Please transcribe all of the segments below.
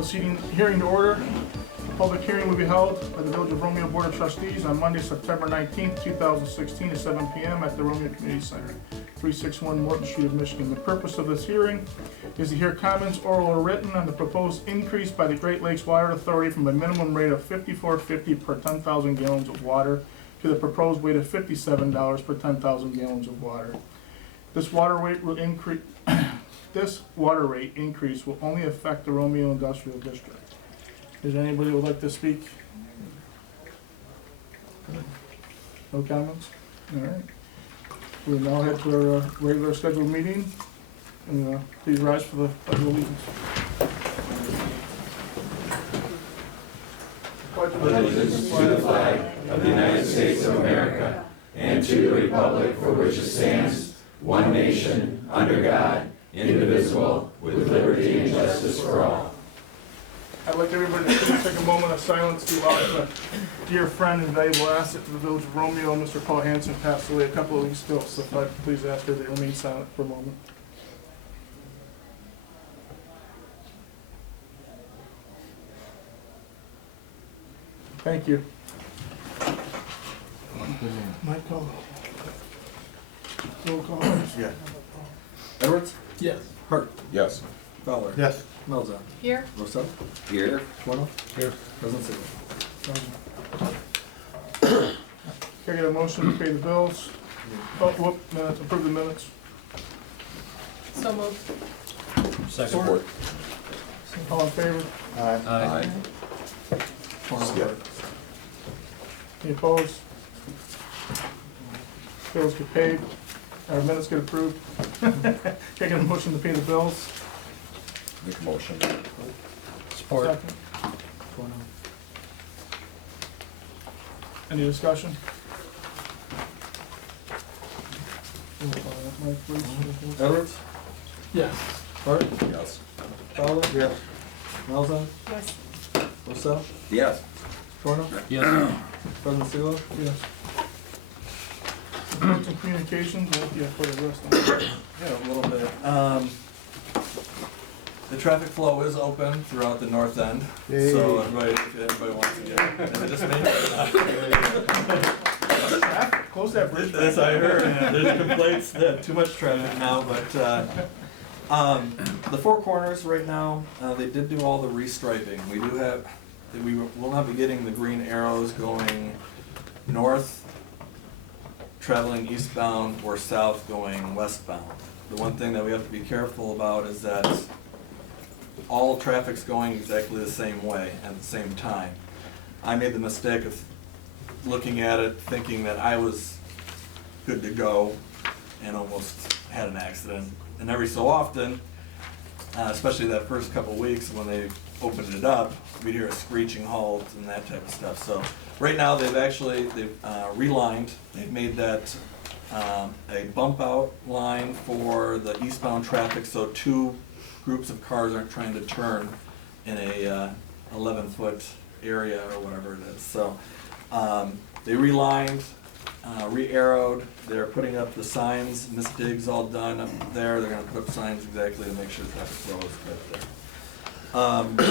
this hearing to order. The public hearing will be held by the Village of Romeo Board of Trustees on Monday, September 19th, 2016 at 7 p.m. at the Romeo Community Center, 361 Morton Street of Michigan. The purpose of this hearing is to hear comments, oral or written, on the proposed increase by the Great Lakes Water Authority from a minimum rate of $54.50 per 10,000 gallons of water to the proposed rate of $57 per 10,000 gallons of water. This water rate will increase. This water rate increase will only affect the Romeo Industrial District. Is there anybody who would like to speak? No comments? All right. We'll now head to our regular scheduled meeting. And please rise for the Pledge of Allegiance. Allegiance to the flag of the United States of America and to the republic for which it stands, one nation, under God, indivisible, with liberty and justice for all. I'd like everybody to please take a moment of silence to allow a dear friend and valuable asset to the Village of Romeo, Mr. Paul Hansen, passed away a couple of weeks ago, so if I could please ask her to remain silent for a moment. Thank you. Michael. Roll call. Yeah. Edwards? Yes. Hart? Yes. Fowler? Yes. Melza? Here. Rosa? Here. Cornell? Here. President Sigel? Can I get a motion to pay the bills? Oh, whoop, minutes, approve the minutes. So moved. Support. All in favor? Aye. Cornell? Skip. Any opposed? Bills get paid, our minutes get approved. Can I get a motion to pay the bills? Make a motion. Support. Second. Cornell? Any discussion? Mike, please. Edwards? Yes. Hart? Yes. Fowler? Yes. Melza? Yes. Rosa? Yes. Cornell? Yes. President Sigel? Yes. Reports and communications, yeah, for the rest of it. Yeah, a little bit. The traffic flow is open throughout the north end, so if everybody wants to get, is it just me? Close that bridge. That's what I heard. Yeah, there's complaints that too much traffic now, but the four corners right now, they did do all the restriping. We will not be getting the green arrows going north, traveling eastbound, or south going westbound. The one thing that we have to be careful about is that all traffic's going exactly the same way at the same time. I made the mistake of looking at it thinking that I was good to go and almost had an accident. And every so often, especially that first couple weeks when they opened it up, we'd hear a screeching halt and that type of stuff. So right now they've relined. They've made that a bump out line for the eastbound traffic, so two groups of cars aren't trying to turn in a 11-foot area or whatever it is. So they relined, re-arrowed. They're putting up the signs. Miss Diggs all done up there. They're going to put up signs exactly to make sure the traffic flow is good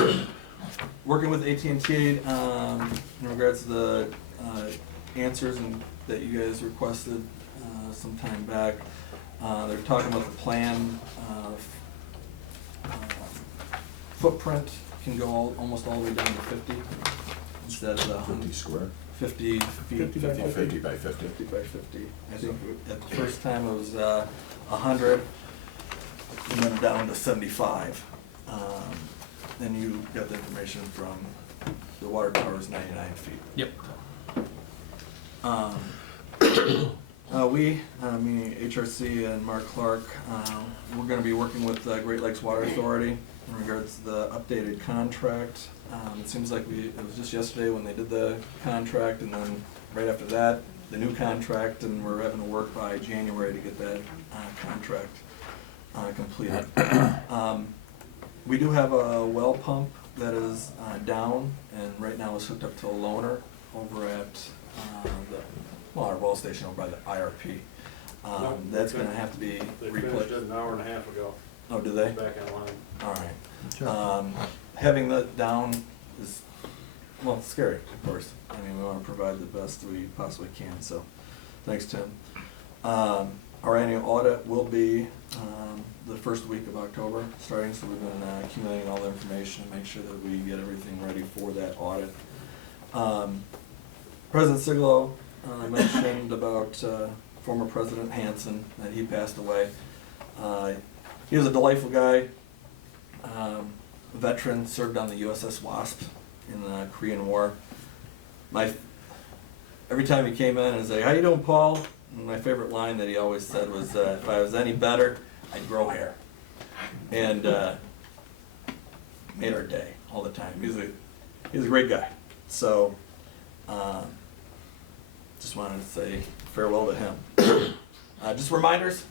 there. Working with AT&T in regards to the answers that you guys requested some time back. They're talking about the plan footprint can go almost all the way down to 50 instead of 50 square. 50 feet. 50 by 50. 50 by 50. 50 by 50. I think at the first time it was 100, and went down to 75. Then you got the information from the water tower is 99 feet. Yep. Meaning HRC and Mark Clark, we're going to be working with the Great Lakes Water Authority in regards to the updated contract. It seems like it was just yesterday when they did the contract, and then right after that, the new contract, and we're having to work by January to get that contract completed. We do have a well pump that is down, and right now is hooked up to a loaner over at our well station over by the IRP. That's going to have to be They replaced. finished it an hour and a half ago. Oh, did they? Back in line. All right. having that down is, well, scary, of course. I mean, we wanna provide the best we possibly can, so, thanks, Tim. Our annual audit will be, the first week of October starting, so we've been accumulating all the information to make sure that we get everything ready for that audit. President Siglo mentioned about former President Hansen, that he passed away. He was a delightful guy, veteran, served on the USS Wasp in the Korean War. Every time he came in and say, "How you doing, Paul?" And my favorite line that he always said was, "If I was any better, I'd grow hair." And made our day all the time. He's a great guy. So just wanted to say farewell to him. Just reminders.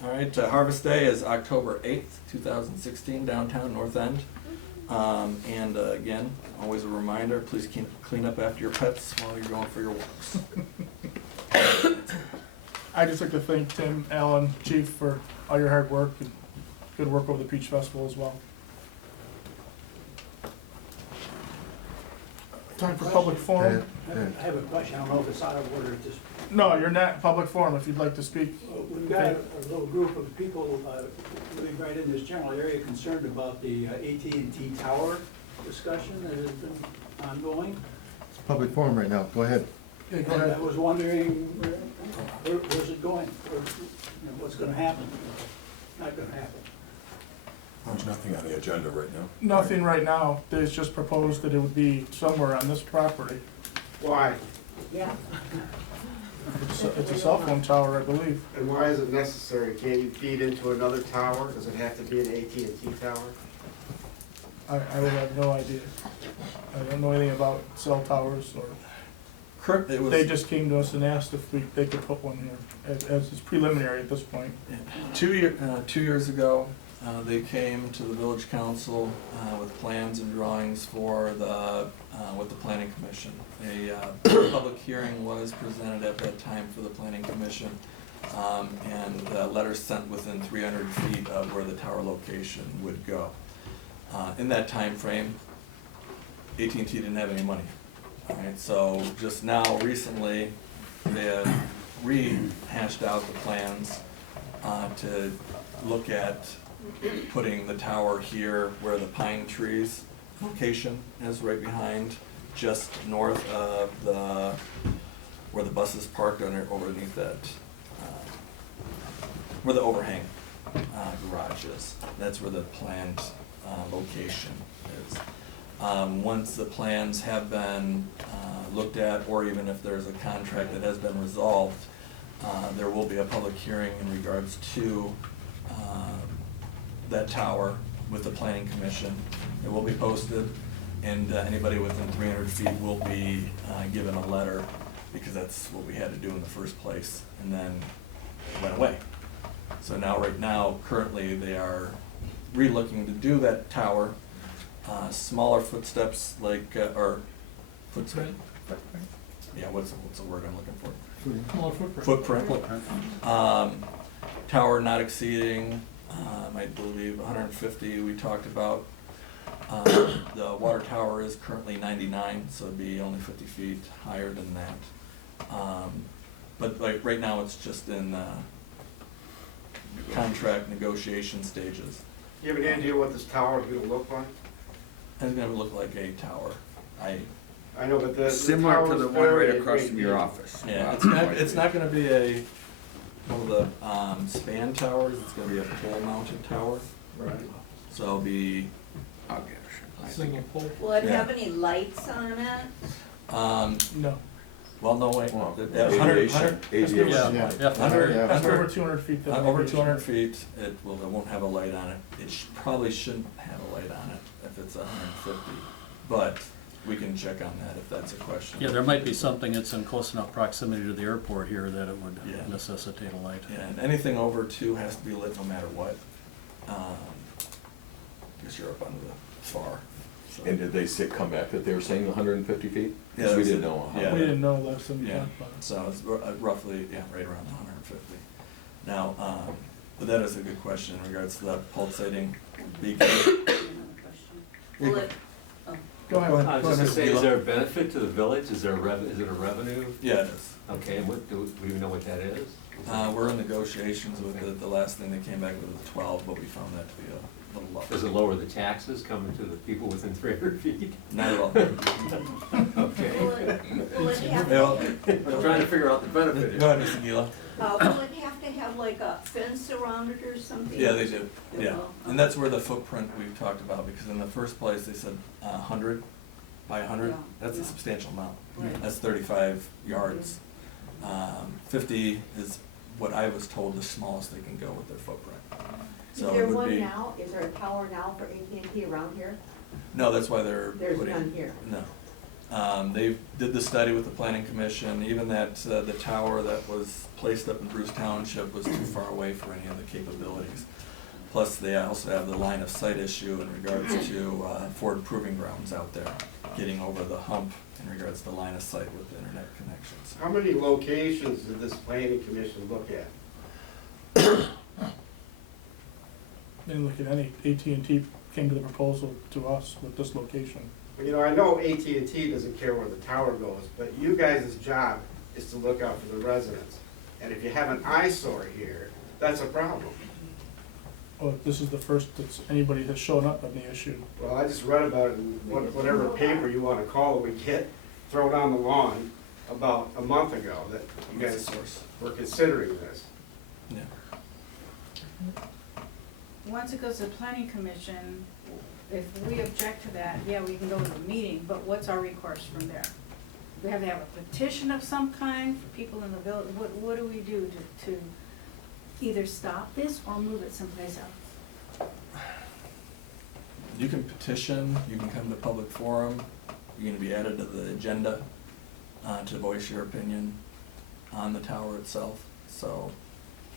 All right, Harvest Day is October 8th, 2016, downtown North End. And again, always a reminder, please clean up after your pets while you're going for your walks. I'd just like to thank Tim, Alan, Chief, for all your hard work and good work over the Peach Festival as well. Time for public forum. I have a question, I don't know if it's out of order at this. No, you're not public forum if you'd like to speak. We've got a little group of people living right in this general area concerned about the AT&T tower discussion that has been ongoing. It's a public forum right now, go ahead. Yeah, go And I ahead. was wondering, where's it going? What's gonna happen? Not gonna happen. There's nothing on the agenda right now. Nothing right now. There's just proposed that it would be somewhere on this property. Why? Yeah. It's a cell phone tower, I believe. And why is it necessary? Can't you feed into another tower? Does it have to be an AT&T tower? I would have no idea. I don't know anything about cell towers, or they just came to us and asked if they could put one here, as it's preliminary at this point. 2 years ago, they came to the village council with plans and drawings for with the planning commission. A public hearing was presented at that time for the planning commission, and letters sent within 300 feet of where the tower location would go. In that time frame, AT&T didn't have any money. All right, so just now, recently, they have rehashed out the plans to look at putting the tower here where the pine trees location is, right behind, just north of where the bus is parked underneath that, where the overhang garage is. That's where the planned location is. Once the plans have been looked at, or even if there's a contract that has been resolved, there will be a public hearing in regards to that tower with the planning commission. It will be posted, and anybody within 300 feet will be given a letter, because that's what we had to do in the first place, and then it went away. So now, right now, currently, they are re-looking to do that tower, smaller footsteps, like, or footprint? Yeah, what's the word I'm looking for? Smaller footprint. Footprint. Tower not exceeding, I believe 150 we talked about. The water tower is currently 99, so it'd be only 50 feet higher than that. But like right now, it's just in contract negotiation stages. Do you have any idea what this tower is gonna look like? It's gonna look like a tower. I know, but the Similar tower to is the one very right across big. from your office. Yeah, it's not gonna be one of the span towers. It's gonna be a pole mounted tower. Right. So it'll be, I'll get it. Single pole? Will it Yeah. have any lights on it? No. well, no, wait. Well, That's aviation. Yeah. 100, That's 100, over 200 feet. then. over 200 feet, it won't have a light on it. It probably shouldn't have a light on it if it's 150, but we can check on that if that's a question. Yeah, there might be something that's in close enough proximity to the airport here that it would Yeah. necessitate a light. Yeah, and anything over 2 has to be lit no matter what. Because you're up under the FAR. So. And did they come back that they were saying 150 feet? Yeah, Because we that's didn't it. know. Yeah. We didn't know last time we Yeah, talked about it. so it's roughly, right around 150. Now, but that is a good question in regards to that pulsating beacon. Will it, Go ahead. Go ahead. I was just gonna say, is there a benefit to the village? Is there is it a revenue? Yeah, it is. Okay, and what, do we even know what that is? We're in negotiations with it. The last thing they came back with was 12, but we found that to be a little low. Does it lower the taxes coming to the people within 300 feet? Not at all. Okay. will it have, Well, I'm trying to figure out the benefit Go here. ahead, Mr. Gila. will it have to have like a fence around it or something? Yeah, they do, It yeah. will. And that's where the footprint we've talked about, because in the first place, they said 100 by 100. Yeah, That's a yeah. substantial amount. Right. That's 35 yards. 50 is what I was told the smallest they can go with their footprint. Is So there it would one be, now? Is there a tower now for AT&T around here? no, that's why they're There's putting. none here. No. They did the study with the planning commission, even that, the tower that was placed up in Bruce Township was too far away for any of the capabilities. Plus, they also have the line of sight issue in regards to Ford Proving Grounds out there, getting over the hump in regards to line of sight with internet connections. How many locations did this planning commission look at? Didn't look at any. AT&T came to the proposal to us with this location. You know, I know AT&T doesn't care where the tower goes, but you guys' job is to look out for the residents. And if you have an eyesore here, that's a problem. Well, this is the first that anybody has shown up on the issue. Well, I just read about it in whatever paper you wanna call it, we get thrown on the lawn about a month ago that you That's guys the source. were considering this. Yeah. Once it goes to the planning commission, if we object to that, yeah, we can go to the meeting, but what's our recourse from there? We have to have a petition of some kind for people in the village, what do we do to either stop this or move it someplace else? You can petition, you can come to public forum, you're gonna be added to the agenda to voice your opinion on the tower itself. So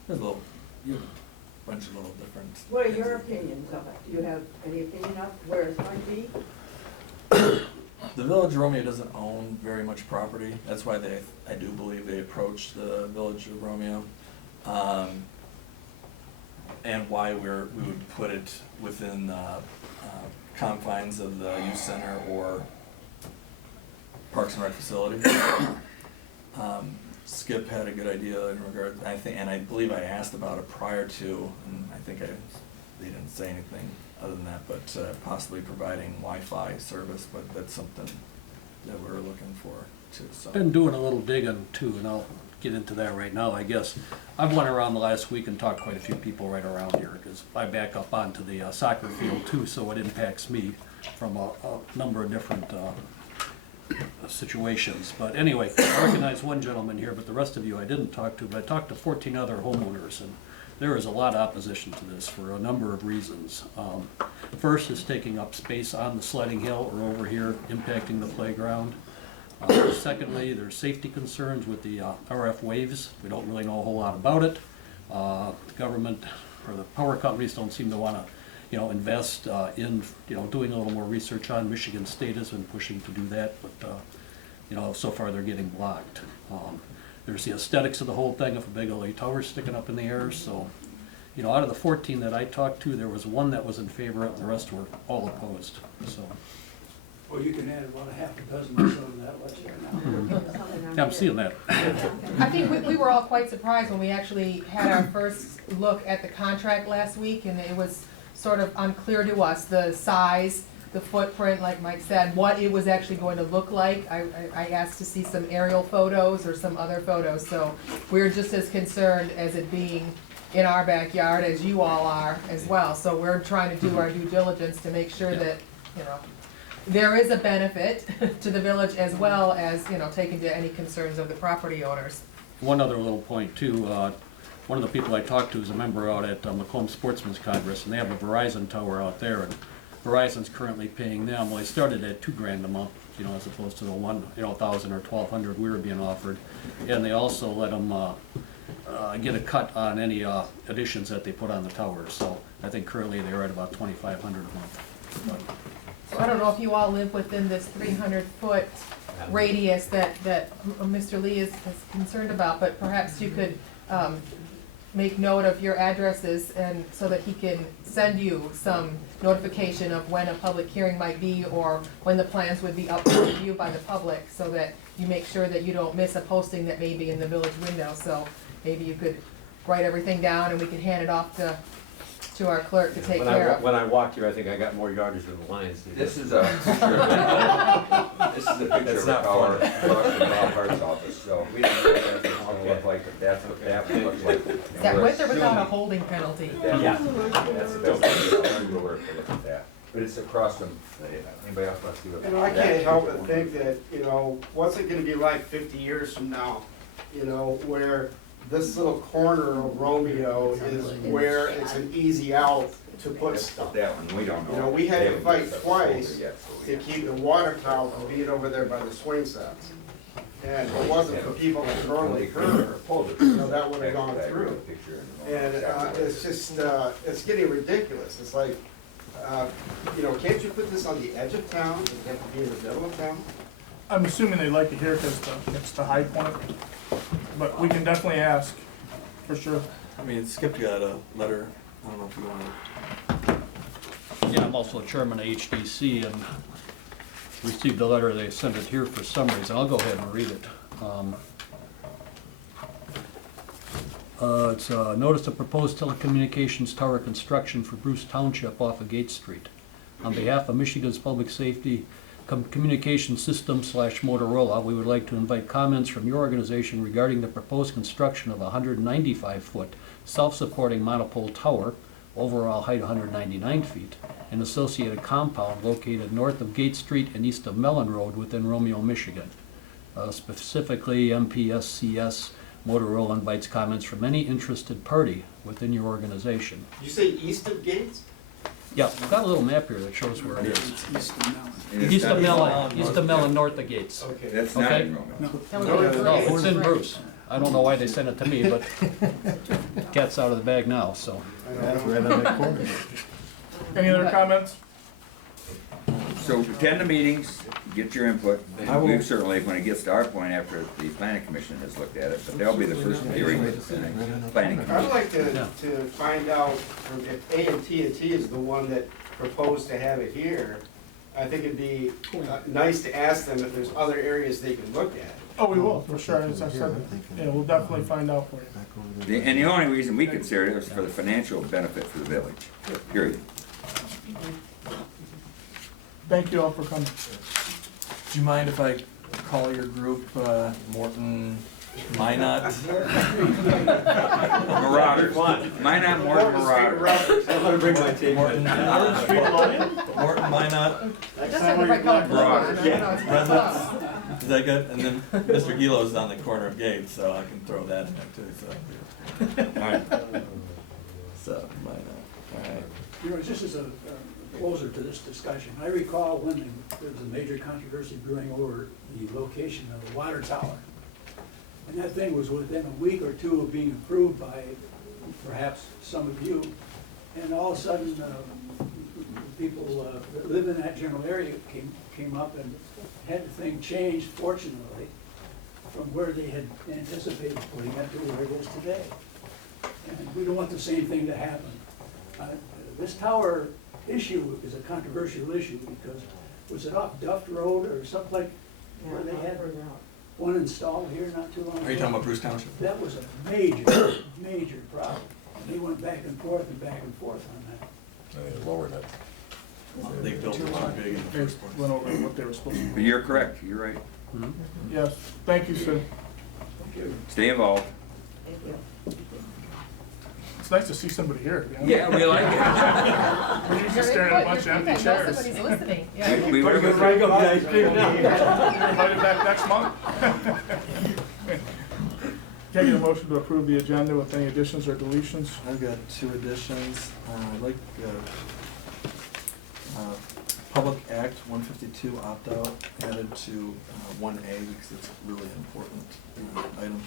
there's a little, you have a bunch of little different. What are your opinions of it? Do you have any opinion of where it's going to be? The Village of Romeo doesn't own very much property. That's why I do believe they approached the Village of Romeo. And why we would put it within confines of the youth center or Parks and Rec facility. Skip had a good idea in regard, and I believe I asked about it prior to, and I think they didn't say anything other than that, but possibly providing Wi-Fi service, but that's something that we're looking for too, so. Been doing a little digging too, and I'll get into that right now, I guess. I've went around the last week and talked to quite a few people right around here, because I back up onto the soccer field too, so it impacts me from a number of different situations. But anyway, I recognize one gentleman here, but the rest of you I didn't talk to, but I talked to 14 other homeowners, and there is a lot of opposition to this for a number of reasons. First is taking up space on the sledding hill or over here, impacting the playground. Secondly, there's safety concerns with the RF waves. We don't really know a whole lot about it. The government or the power companies don't seem to want to, invest in, doing a little more research on. Michigan State has been pushing to do that, but, so far they're getting blocked. There's the aesthetics of the whole thing of a big LA tower sticking up in the air, so, out of the 14 that I talked to, there was one that was in favor and the rest were all opposed, so. Well, you can add about a half a dozen or so to that, let's hear now. Yeah, I'm seeing that. I think we were all quite surprised when we actually had our first look at the contract last week, and it was sort of unclear to us, the size, the footprint, like Mike said, what it was actually going to look like. I asked to see some aerial photos or some other photos, so we're just as concerned as it being in our backyard as you all are as well. So we're trying to do our due diligence to make sure that, there is a benefit to the village as well as, taking to any concerns of the property owners. One other little point too, one of the people I talked to is a member out at Macomb Sportsman's Congress, and they have a Verizon tower out there, and Verizon's currently paying them, well, they started at $2,000 a month, as opposed to the 1,000 or 1,200 we were being offered, and they also let them get a cut on any additions that they put on the tower, so I think currently they're at about $2,500 a month. But, So I don't know if you all live within this 300-foot radius that Mr. Lee is concerned about, but perhaps you could make note of your addresses and so that he can send you some notification of when a public hearing might be or when the plans would be up for review by the public, so that you make sure that you don't miss a posting that may be in the village window. So maybe you could write everything down and we can hand it off to our clerk to take care of. When I walked here, I think I got more yardage than the Lions did. This is a picture of a tower across from Bob Hart's office, so we don't know what that's gonna look like, but that's what that one looks like. Is that with or without a holding penalty? Yeah. That's the best way to work to look at that. But it's across from, anybody else wants to do it? You know, I can't help but think that, you know, what's it gonna be like 50 years from now? You know, where this little corner of Romeo is where it's an easy out to put stuff. That one, we don't know. You know, we had They to haven't fight put that twice folder yet, so we to keep the water tower from being over there by the swing sets. And if it wasn't for people like Early Kerr, you know, that would have gone through. And it's just, it's getting ridiculous. It's like, you know, can't you put this on the edge of town? Does it have to be in the middle of town? I'm assuming they like it here because it's the high point, but we can definitely ask, for sure. I mean, Skip got a letter, I don't know if you want Yeah, I'm also chairman of HDC and received a letter, they sent it here for some reason, I'll go ahead and read it. It's a notice of proposed telecommunications tower construction for Bruce Township off of Gate Street. On behalf of Michigan's Public Safety Communication System / Motorola, we would like to invite comments from your organization regarding the proposed construction of a 195-foot self-supporting monopole tower, overall height 199 feet, an associated compound located north of Gate Street and east of Mellon Road within Romeo, Michigan. Specifically, MPSCS Motorola invites comments from any interested party within your organization. Did you say east of Gates? Yeah, I've got a little map here that shows where it is. It's East of not- Mellon, north of Gates. Okay. That's not Okay. in Romeo. No, it's in Bruce. I don't know why they sent it to me, but cat's out of the bag now, so. That's right on that corner. Any other comments? So attend the meetings, get your input. I will- We certainly, when it gets to our point, after the planning commission has looked at it, but they'll be the first hearing with the planning I'd commission. like to find out if AT&T is the one that proposed to have it here. I think it'd be nice to ask them if there's other areas they can look at. Oh, we will, for sure, as I said, yeah, we'll definitely find out for you. And the only reason we considered it was for the financial benefit for the village, period. Thank you all for coming. Do you mind if I call your group Morton Minot? Marauders. Minot, Morton, Marauders. I'm gonna bring my tape. Morton Morton Minot, Just like if I call it Marauders. I don't know, it's residents. Is that good? And then Mr. Gilo's on the corner of Gates, so I can throw that in there too, so. Alright. So, Minot, alright. You know, just as a closer to this discussion, I recall when there was a major controversy brewing over the location of the water tower. And that thing was within a week or two of being approved by perhaps some of you. And all of a sudden, people that live in that general area came up and had the thing changed, fortunately, from where they had anticipated putting it to where it is today. And we don't want the same thing to happen. This tower issue is a controversial issue because was it off Duff Road or someplace where they had one installed here not too long ago? Are you talking about Bruce Township? That was a major, major problem. They went back and forth on that. Lower that. They built it too big in the They first place. went over what they were supposed to But do. you're correct, you're right. Yes, thank you, Sue. Stay involved. Thank you. It's nice to see somebody here. you know? Yeah, we like it. We're usually staring at a bunch of empty Know chairs. somebody's listening, yeah. We were with Break up the ice cream now. Invite it back next month. Can I get a motion to approve the agenda with any additions or deletions? I've got two additions. I'd like Public Act 152 opt-out added to 1A because it's a really important item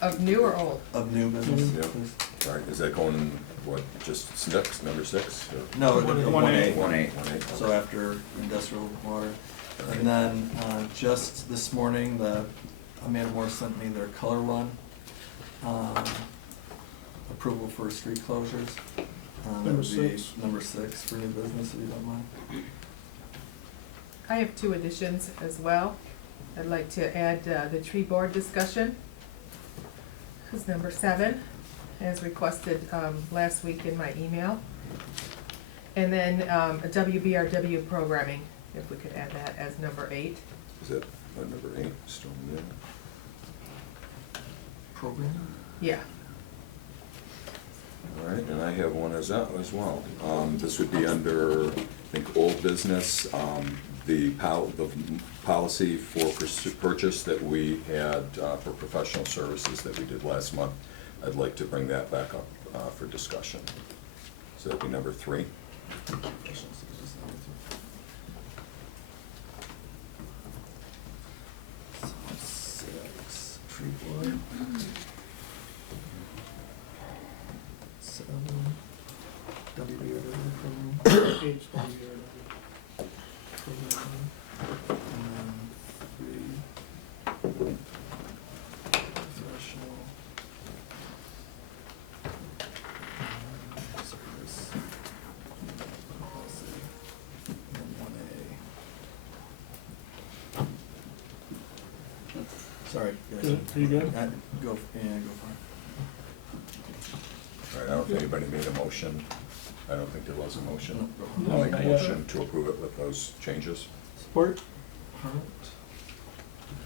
Of new or old? of new business. Yeah. please. All right, is that going, what, just six, number 6? or- No, One A. 1A. 1A. 1A? So after industrial water. And then just this morning, Amanda Moore sent me their color run. approval for street closures. That Number would be 6. Number 6 for new business, if you don't mind. I have 2 additions as well. I'd like to add the tree board discussion. It's number 7, as requested last week in my email. And then a WBRW programming, if we could add that as number 8. Is that number 8, still in there? Program? Yeah. All right, and I have one as well. This would be under, I think, old business, the policy for purchase that we had for professional services that we did last month. I'd like to bring that back up for discussion. So that'd be number 3. Six, tree board. 7, WBRW program. 8. And then 3, professional. Service. Policy. And 1A. Sorry, guys. Good. Are you good? Go for it. All right, I don't know if anybody made a motion. I don't think there was a motion. No. I'll make a motion to approve it with those changes. Support?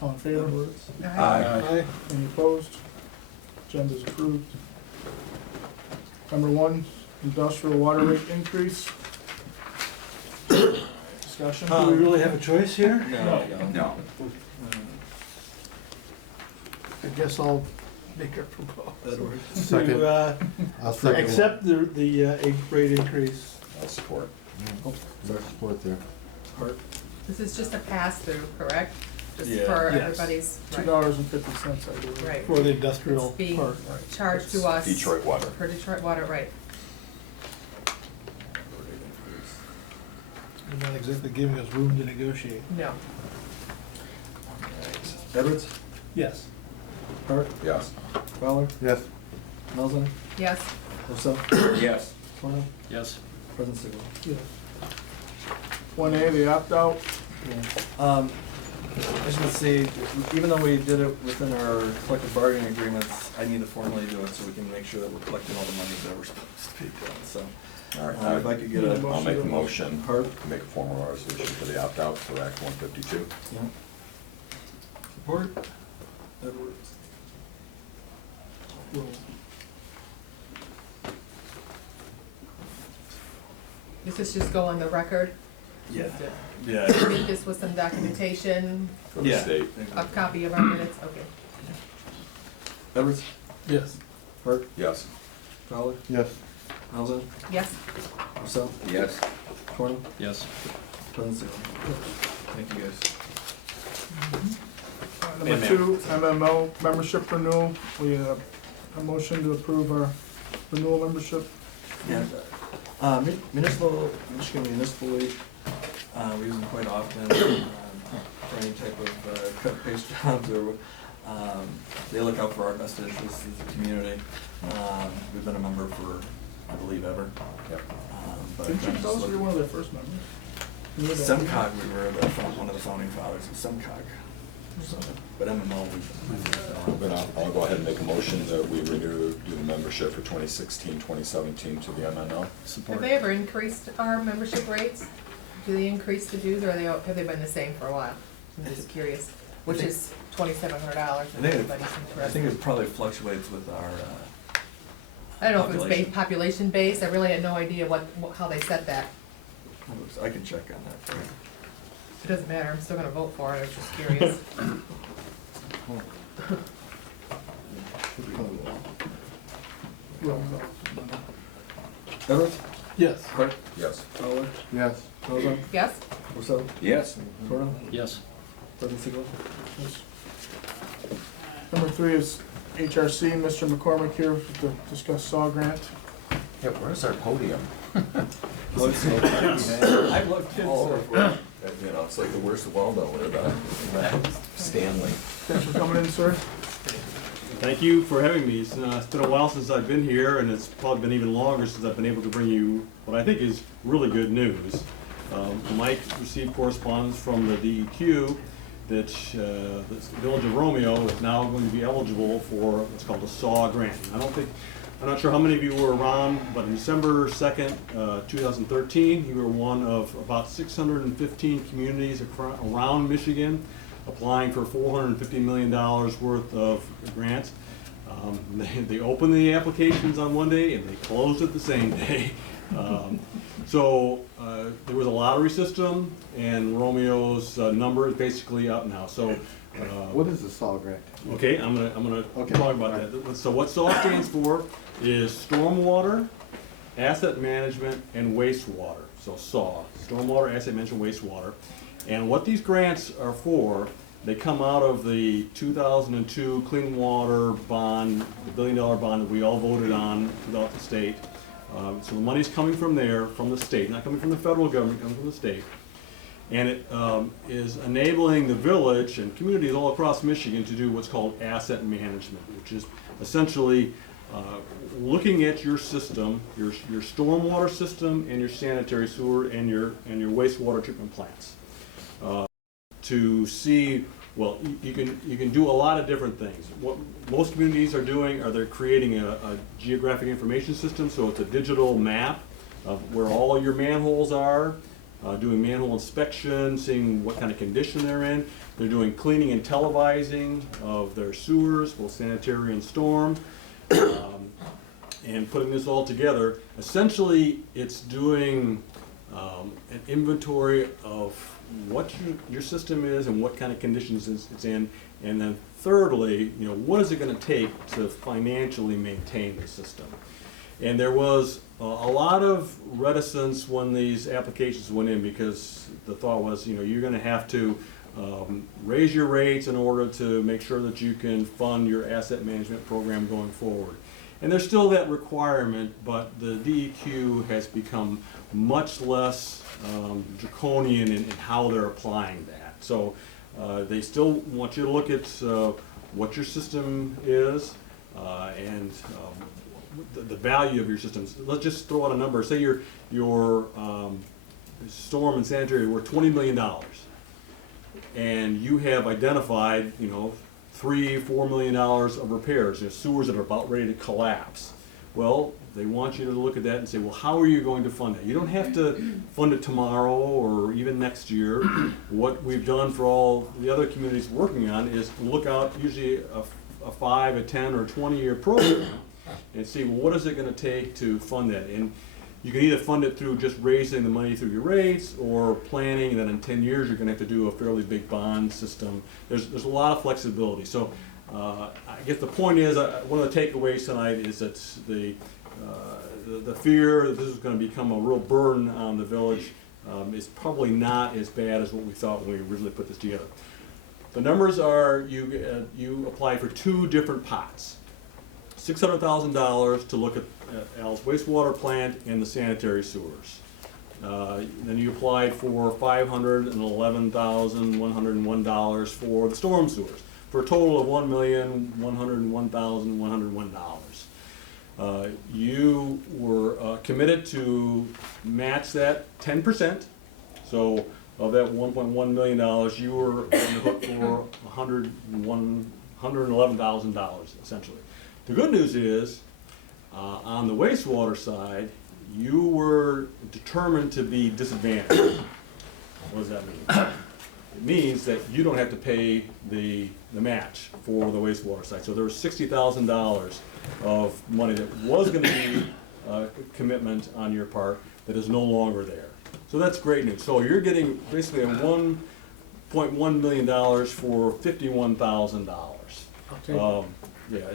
All in favor? Aye. Any opposed? Agenda's approved. Number 1, industrial water rate increase. Discussion? Do we really have a choice here? No. No. I guess I'll make a proposal. Edward. Second. To I'll second. accept the rate increase. I'll support. There's support there. Hart? This is just a pass-through, correct? Just Yeah. for Yes. everybody's, right, $2.50, I believe. right. For the industrial It's being park. Right. charged to us. Detroit Water. For Detroit Water, right. You're not exactly giving us room to negotiate. No. Edwards? Yes. Hart? Yes. Fowler? Yes. Melton? Yes. Rousseau? Yes. Cornell? Yes. President Sigel? Yes. 1A, the opt-out. As you can see, even though we did it within our collective bargaining agreements, I need to formally do it so we can make sure that we're collecting all the monies that we're supposed to be doing, so. All right, If I could get a. I'll make a motion Hart? to make a formal resolution for the opt-out for Act 152. Yeah. Support? Edwards? This is just go on the record. Yeah. Just to Yeah. submit this with some documentation, For the Yeah. state. a copy of our minutes, okay. Edwards? Yes. Hart? Yes. Fowler? Yes. Melton? Yes. Rousseau? Yes. Cornell? Yes. President Sigel? Thank you, guys. Number 2, MMO membership renewal. We have a motion to approve our renewal membership. And municipal, Michigan Municipal League, we use them quite often for any type of cut paste jobs, or they look out for our best interests as a community. We've been a member for, I believe, ever. Yep. But Didn't you tell us you were one of their first members? You were that- SEMCOG, we were one of the founding fathers of SEMCOG. So, but MMO, I'll go ahead and make a motion that we renew the membership for 2016, 2017 to the MNO. Have Support. they ever increased our membership rates? Do they increase the dues, or have they been the same for a while? I'm just curious, which is $2,700 if anybody's I think interested. it probably fluctuates with our, I don't know if it was population. population based, I really had no idea how they set that. I can check on that for you. It doesn't matter, I'm still gonna vote for it, I was just curious. Edwards? Yes. Hart? Yes. Fowler? Yes. Melton? Yes? Rousseau? Yes. Cornell? Yes. President Sigel? Yes. Number 3 is HRC, Mr. McCormick here to discuss SAW grant. Yeah, where's our podium? I've looked all over for it. You know, it's like the worst of Waldo or the Stanley. Thanks for coming in, sir. Thank you for having me. It's been a while since I've been here, and it's probably been even longer since I've been able to bring you what I think is really good news. Mike received correspondence from the DEQ that the Village of Romeo is now going to be eligible for what's called a SAW grant. I'm not sure how many of you were around, but on December 2nd, 2013, you were one of about 615 communities around Michigan applying for $450 million worth of grants. They opened the applications on one day and they closed it the same day. So there was a lottery system, and Romeo's number is basically up now. So what is the SAW grant? Okay, I'm gonna talk about that. So what SAW stands for is stormwater, asset management, and wastewater. So SAW, stormwater, asset management, wastewater. And what these grants are for, they come out of the 2002 Clean Water Bond, the $1 billion bond that we all voted on throughout the state. So the money's coming from there, from the state, not coming from the federal government, coming from the state. And it is enabling the village and communities all across Michigan to do what's called asset management, which is essentially looking at your system, your stormwater system and your sanitary sewer and your wastewater treatment plants. To see, well, you can do a lot of different things. What most communities are doing are they're creating a geographic information system, so it's a digital map of where all your manholes are, doing manhole inspection, seeing what kind of condition they're in. They're doing cleaning and televising of their sewers, both sanitary and storm, and putting this all together. Essentially, it's doing an inventory of what your system is and what kind of conditions it's in, and then thirdly, what is it going to take to financially maintain the system? And there was a lot of reticence when these applications went in, because the thought was, you're going to have to raise your rates in order to make sure that you can fund your asset management program going forward. And there's still that requirement, but the DEQ has become much less draconian in how they're applying that. So they still want you to look at what your system is and the value of your systems. Let's just throw out a number. Say your storm and sanitary were $20 million, and you have identified, $3-4 million of repairs. There's sewers that are about ready to collapse. Well, they want you to look at that and say, well, how are you going to fund that? You don't have to fund it tomorrow or even next year. What we've done for all the other communities working on is look out usually a 5, a 10, or 20-year program and see, well, what is it going to take to fund that? And you can either fund it through just raising the money through your rates, or planning, and then in 10 years you're going to have to do a fairly big bond system. There's a lot of flexibility. So I guess the point is, one of the takeaways tonight is that the fear that this is going to become a real burden on the village is probably not as bad as what we thought when we originally put this together. The numbers are, you apply for 2 different pots. $600,000 to look at Al's wastewater plant and the sanitary sewers. Then you applied for $511,101 for the storm sewers, for a total of $1,101,101. You were committed to match that 10%. So of that $1.1 million, you were on the hook for $111,000 essentially. The good news is, on the wastewater side, you were determined to be disadvantaged. What does that mean? It means that you don't have to pay the match for the wastewater side. So there was $60,000 of money that was going to be a commitment on your part that is no longer there. So that's great news. So you're getting basically a $1.1 million for $51,000. Yeah,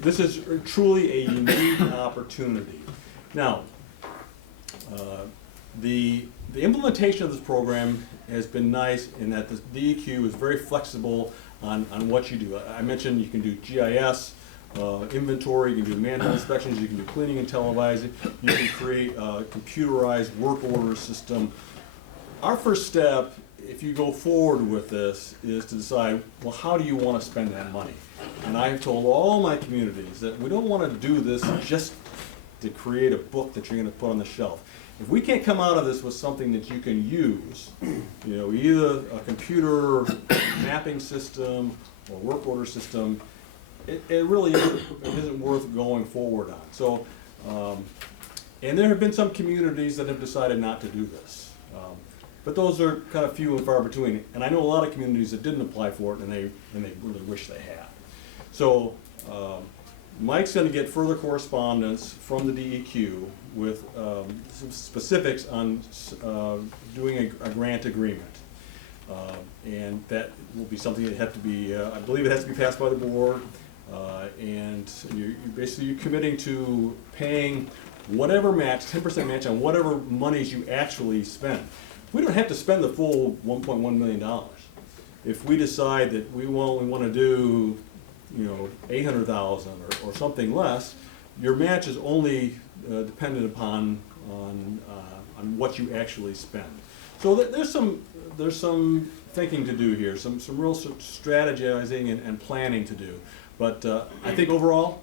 this is truly a unique opportunity. Now, the implementation of this program has been nice in that the DEQ is very flexible on what you do. I mentioned you can do GIS, inventory, you can do manhole inspections, you can do cleaning and televising, you can create a computerized work order system. Our first step, if you go forward with this, is to decide, well, how do you want to spend that money? and I have told all my communities that we don't want to do this just to create a book that you're going to put on the shelf. If we can't come out of this with something that you can use, you know, either a computer mapping system or work order system, it really isn't worth going forward on. So, and there have been some communities that have decided not to do this. But those are kind of few and far between. And I know a lot of communities that didn't apply for it and they really wish they had. So Mike's going to get further correspondence from the DEQ with some specifics on doing a grant agreement. And that will be something that have to be, I believe it has to be passed by the board. And you're basically committing to paying whatever match, 10% match on whatever monies you actually spend. We don't have to spend the full $1.1 million. If we decide that we only want to do, you know, $800,000 or something less, your match is only dependent upon on what you actually spend. So there's some thinking to do here, some real strategizing and planning to do. But I think overall,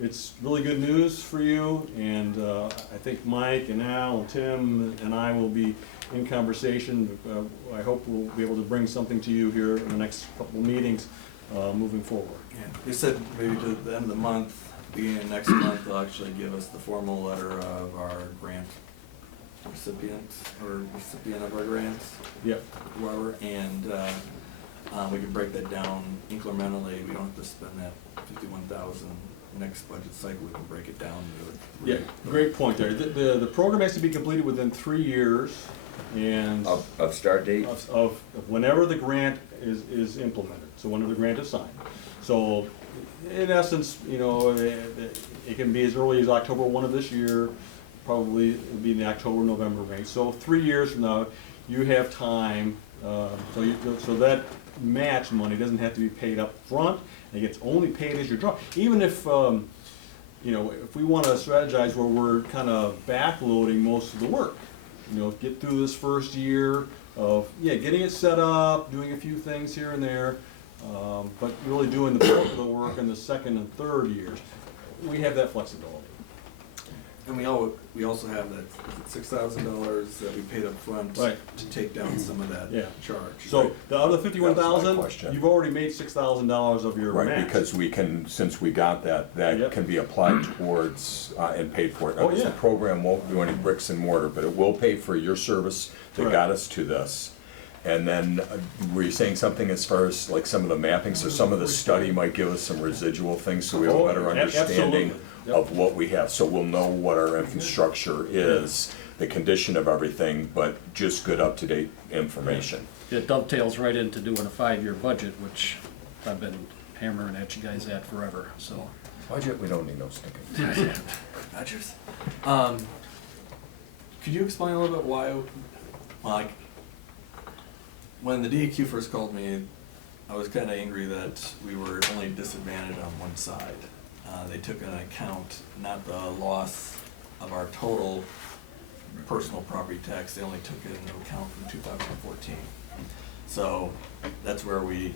it's really good news for you, and I think Mike and Al and Tim and I will be in conversation. I hope we'll be able to bring something to you here in the next couple of meetings moving forward. Yeah, they said maybe to the end of the month, beginning of next month, they'll actually give us the formal letter of our grant recipient of our grants. Yep. Whoever, and we can break that down incrementally. We don't have to spend that $51,000 next budget cycle. We can break it down to Yeah, great point there. The program has to be completed within 3 years, and Of start date? of whenever the grant is implemented. So whenever the grant is signed. So in essence, you know, it can be as early as October 1 of this year. Probably it'll be in the October-November range. So 3 years from now, you have time. So that match money doesn't have to be paid up front. It gets only paid as you're drawn. Even if you know, if we want to strategize where we're kind of backloading most of the work, you know, get through this first year of getting it set up, doing a few things here and there, but really doing the bulk of the work in the second and third years. We have that flexibility. And we also have that $6,000 that we paid up front Right. to take down some of that charge. So the other $51,000, That was my question. you've already made $6,000 of your Right, match. because we can, since we got that Yep. can be applied towards and paid for. Oh, yeah. The program won't do any bricks and mortar, but it will pay for your service that Correct. got us to this. And then, were you saying something as far as like some of the mapping, so some of the study might give us some residual things, so we have a better understanding Yep. of what we have, so we'll know what our infrastructure is, the condition of everything, but just good up-to-date information. It dovetails right into doing a 5-year budget, which I've been hammering at you guys at forever, so. Budget, we don't need no stinking. Badgers. Could you explain a little bit why, like, when the DEQ first called me, I was kind of angry that we were only disadvantaged on one side. They took into account not the loss of our total personal property tax, they only took it into account from 2014. So that's where we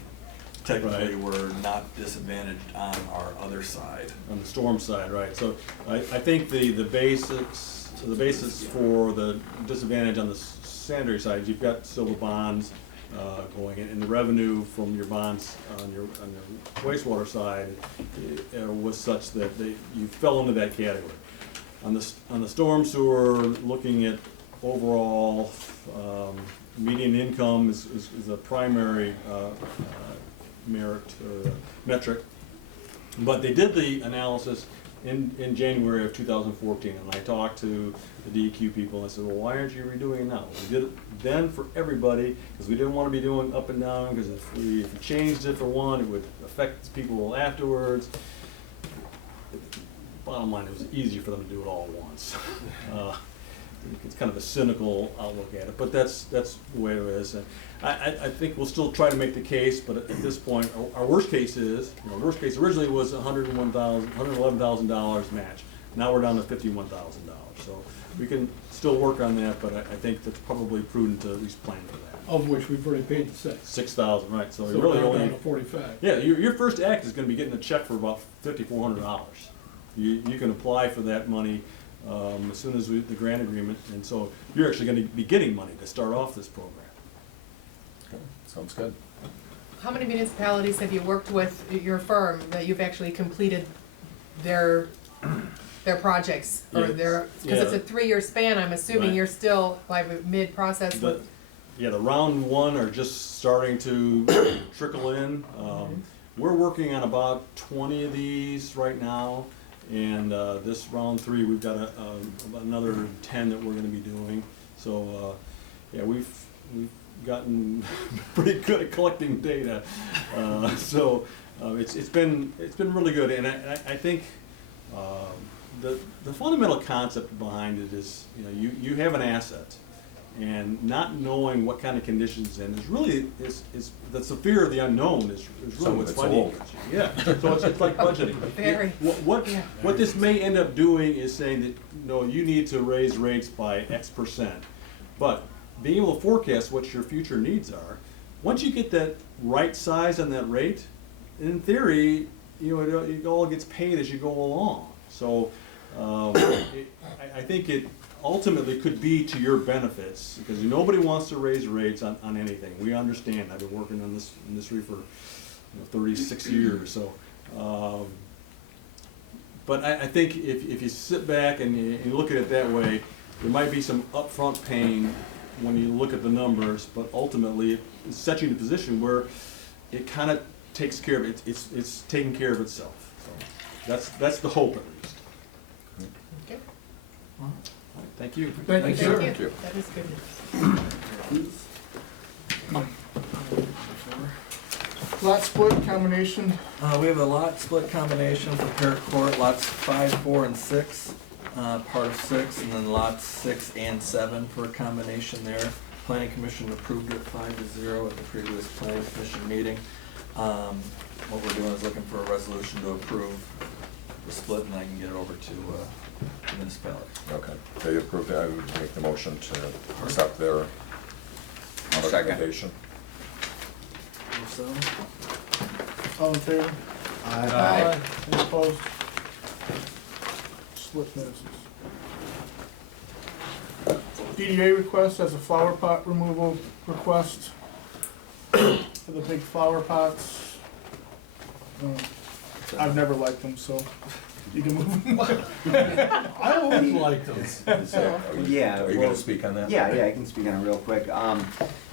technically were not disadvantaged on our other side. On the storm side, right. So I think the basis for the disadvantage on the sanitary side, you've got still the bonds going in, and the revenue from your bonds on your wastewater side was such that you fell into that category. On the storm sewer, looking at overall median income is a primary metric. But they did the analysis in January of 2014, and I talked to the DEQ people, and I said, well, why aren't you redoing it now? We did it then for everybody, because we didn't want to be doing up and down, because if we changed it for one, it would affect people afterwards. Bottom line, it was easier for them to do it all at once. It's kind of a cynical outlook at it, but that's the way it is. And I think we'll still try to make the case, but at this point, our worst case is, worst case originally was $111,000 match. Now we're down to $51,000. So we can still work on that, but I think that's probably prudent to at least plan for that. Of which we've already paid the 6. 6,000, right, so So you really we're only. down to 45. Yeah, your first act is gonna be getting a check for about $5,400. You can apply for that money, as soon as the grant agreement, and so you're actually gonna be getting money to start off this program. Okay, sounds good. How many municipalities have you worked with, your firm, that you've actually completed their projects? Or Yeah. their, because it's a Yeah. 3-year span, I'm assuming Right. you're still like mid-process The, with. yeah, the round one are just starting to trickle in. We're working on about 20 of these right now, and this round 3, we've got another 10 that we're gonna be doing. So, yeah, we've gotten pretty good at collecting data. It's been really good, and I think the fundamental concept behind it is, you know, you have an asset, and not knowing what kind of conditions it's in is really, that's the fear of the unknown is really Some of what's it's fighting old. against you. Yeah, so it's like budgeting. Very. What this may end up doing is saying that, no, you need to raise rates by X%. But being able to forecast what your future needs are, once you get that right size on that rate, in theory, you know, it all gets paid as you go along. So, I think it ultimately could be to your benefits, because nobody wants to raise rates on anything. We understand. I've been working in this industry for 36 years. So, but I think if you sit back and you look at it that way, there might be some upfront pain when you look at the numbers, but ultimately it sets you in a position where it kind of takes care of it. It's taking care of itself. So that's the hope, at least. Okay. All right, thank you. Thank you, sir. Thank you. That is good news. Lot split combination, We have a lot split combination for Parrot Court, lots 5, 4, and 6, part of 6, and then lots 6 and 7 for a combination there. Planning Commission approved it 5-0 at the previous Planning Commission meeting. What we're doing is looking for a resolution to approve the split, and I can get it over to the municipality. Okay, they approved it, I would make the motion to accept their recommendation. So, all in favor? Aye. Any opposed? Split passes. DDA request as a flower pot removal request for the big flower pots. I've never liked them, so you can move them. I always liked them. Yeah, Are you well, gonna speak on that? Yeah, I can speak on it real quick.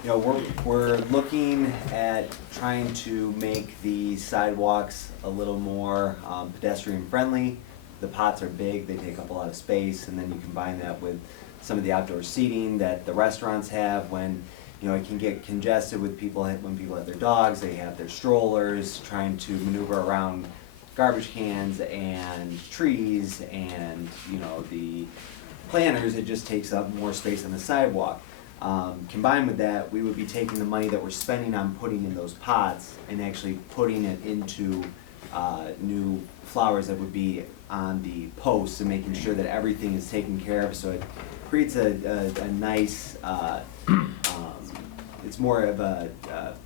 You know, we're looking at trying to make the sidewalks a little more pedestrian friendly. The pots are big, they take up a lot of space, and then you combine that with some of the outdoor seating that the restaurants have when, you know, it can get congested with people, when people have their dogs, they have their strollers, trying to maneuver around garbage cans and trees and, you know, the planters, it just takes up more space on the sidewalk. Combined with that, we would be taking the money that we're spending on putting in those pots and actually putting it into new flowers that would be on the posts and making sure that everything is taken care of, so it creates a nice, it's more of a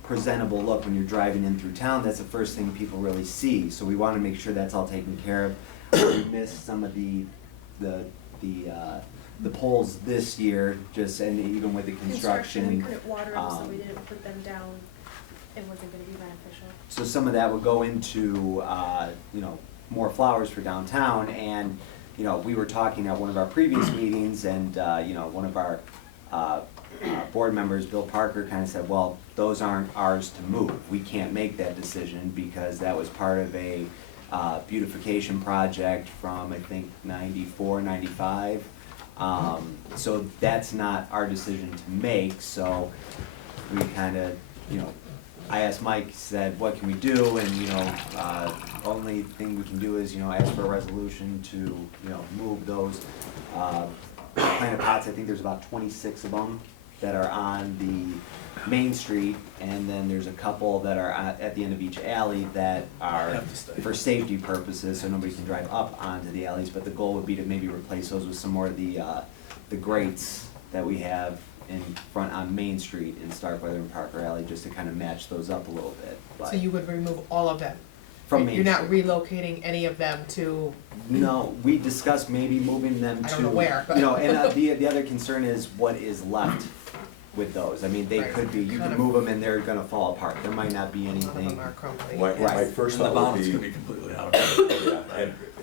presentable look when you're driving in through town. That's the first thing people really see, so we want to make sure that's all taken care of. We missed some of the poles this year, just, and even with the construction. We couldn't water them, so we um, didn't put them down. It wasn't gonna be beneficial. So some of that would go into, you know, more flowers for downtown, and, you know, we were talking at one of our previous meetings, and, you know, one of our, board members, Bill Parker, kind of said, well, those aren't ours to move. We can't make that decision because that was part of a, beautification project from, I think, 94, 95. So that's not our decision to make, so we kind of, you know, I asked Mike, said, what can we do? And, you know, only thing we can do is, you know, ask for a resolution to, you know, move those planted pots. I think there's about 26 of them that are on the Main Street, and then there's a couple that are at the end of each alley that are Have to stay. for safety purposes, so nobody can drive up onto the alleys, but the goal would be to maybe replace those with some more of the grates that we have in front on Main Street in Starkweather and Parker Alley, just to kind of match those up a little bit. But So you would remove all of them? from Main You're not Street. relocating any of them to, No, we discussed maybe moving them to. I don't know where, but- You know, and the other concern is what is left with those. I mean, they Right. could be, you Kind could of- move them and they're gonna fall apart. There might not be none of them anything. are crumbling. My Right. first And the thought would bounds be, could be completely out of it.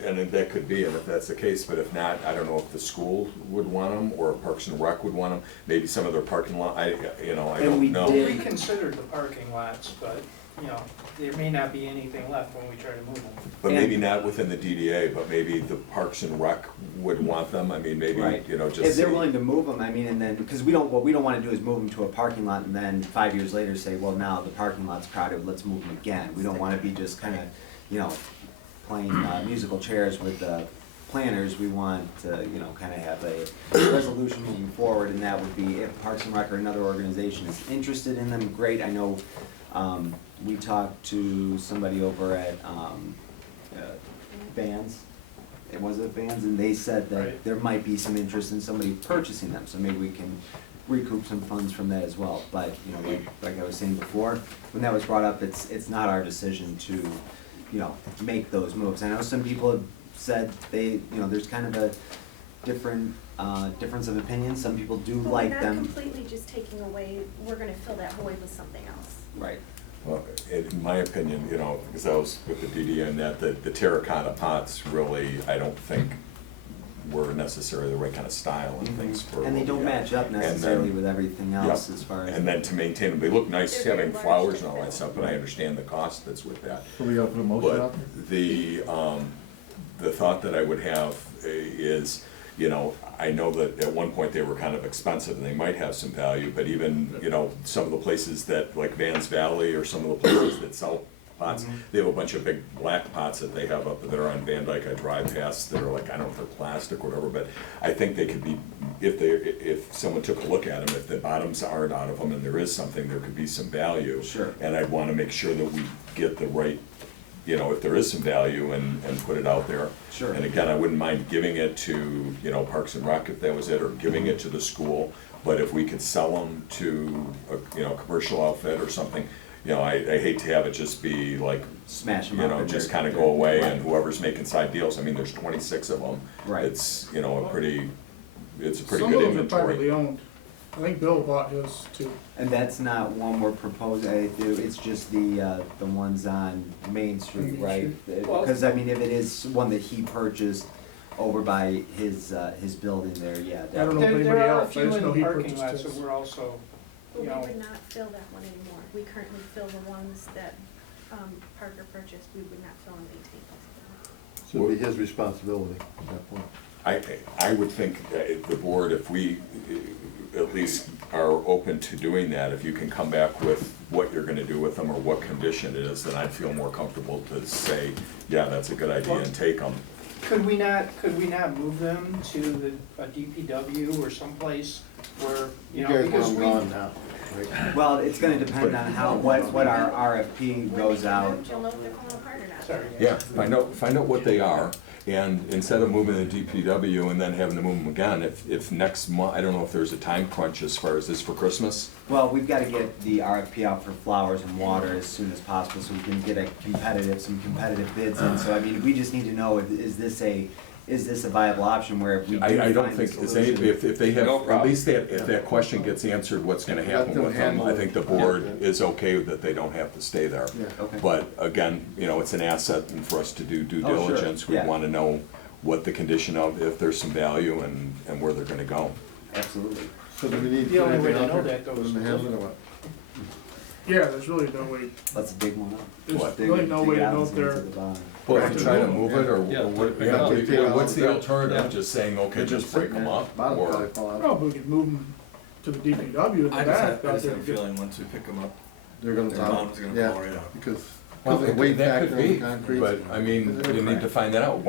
yeah, and that could be, and if that's the case, but if not, I don't know if the school would want them, or Parks and Rec would want them, maybe some of their parking lot, I And we don't know. did- We considered the parking lots, but, you know, there may not be anything left when we try to move them. But maybe not within the DDA, but maybe the Parks and Rec would want them, I mean, maybe, Right. just. If they're see. willing to move them, I mean, and then, because what we don't wanna do is move them to a parking lot and then 5 years later say, well, now the parking lot's crowded, let's move them again. We don't wanna be just kinda, playing musical chairs with the planners. We want to, kinda have a resolution moving forward, and that would be if Parks and Rec or another organization is interested in them, great. I know, we talked to somebody over at, Vans. Was it Vans? And they said that Right. there might be some interest in somebody purchasing them, so maybe we can recoup some funds from that as well. But, like I was saying before, when that was brought up, it's not our decision to, make those moves. I know some people have said there's kind of a different, difference of opinion. Some people do But like we're them. not completely just taking away, we're gonna fill that void with something else. Right. Well, in my opinion, because I was with the DDA and that, the terracotta pots really, I don't think were necessarily the right kind of style and things for. And they what don't we have. match up And then- necessarily with everything else Yep. as far as. And then to maintain them, they look nice They're having very flowers large and all that stuff, but I understand the cost that's with that. So we gotta put a motion out But the thought that I would have is, I know that at one point they were kind of expensive and they might have some value, but even, some of the places that, like Vans Valley or some of the places that sell pots, they have a bunch of big black pots that they have up there on Van Dyke. I drive past, that are like, I don't know if they're plastic or whatever, but I think they could be, if someone took a look at them, if the bottoms aren't out of them and there is something, there could be some value. Sure. And I'd wanna make sure that we get the right, if there is some value and put it out there. Sure. And again, I wouldn't mind giving it to, Parks and Rec if that was it, or giving it to the school. But if we could sell them to a, commercial outfit or something, I hate to have it just be like, Smash them up. and just they're- kind of go away Right. and whoever's making side deals, I mean, there's 26 of them. Right. It's, it's a pretty Some good of them are privately inventory. owned. I think Bill bought his too. And that's not one we're proposing, it's just the ones on Main Street, Main right? Well- Because, I mean, if it is one that he purchased over by his building there, yeah. I don't know if There anybody are a else, I few just in know the he parking purchased lots his. that we're also, But you we know, would not fill that one anymore. We currently fill the ones that Parker purchased, we would not fill and maintain those. So it'd be his responsibility at that point. I would think that the board, if we at least are open to doing that, if you can come back with what you're gonna do with them or what condition it is, then I'd feel more comfortable to say, yeah, that's a good idea and take them. could we not move them to a DPW or someplace where, You you know, guys because want we. them gone now, right? Well, it's gonna depend on what our RFP goes out. You'll know if they're falling apart or not. Sorry. Yeah, find out what they are, and instead of moving the DPW and then having to move them again, if next month, I don't know if there's a time crunch as far as this for Christmas. Well, we've gotta get the RFP out for flowers and water as soon as possible, so we can get some competitive bids in. So, I mean, we just need to know, is this a viable option where if we do I don't find a think, solution. if they have, No at problem. least if that question gets answered, what's gonna happen them with them, handle I it. think the board is okay that they don't have to stay there. Yeah. Okay. But again, it's an asset, and for us to do due Oh, sure. diligence, we Yeah. wanna know what the condition of, if there's some value and where they're gonna go. Absolutely. So do we need to The put only way anything to out know there that, though, for is them to to handle it or what? Yeah, there's really no way, Let's dig one up. there's Dig- really no dig way to out know and if send it they're, to the bottom. Well, if you try to move it, or Yeah, what, pick it up. what's the Yeah. alternative, just saying, okay, just break them up, Bottom or? probably fall out. no, but we could move them to the DPW in the I just back. have, I out just there have a to get- feeling once we pick them up, They're gonna their fall, bottom's gonna yeah, fall right out. because Well, of the weight that factor could on the be, concrete. but, I mean, you need to find that out.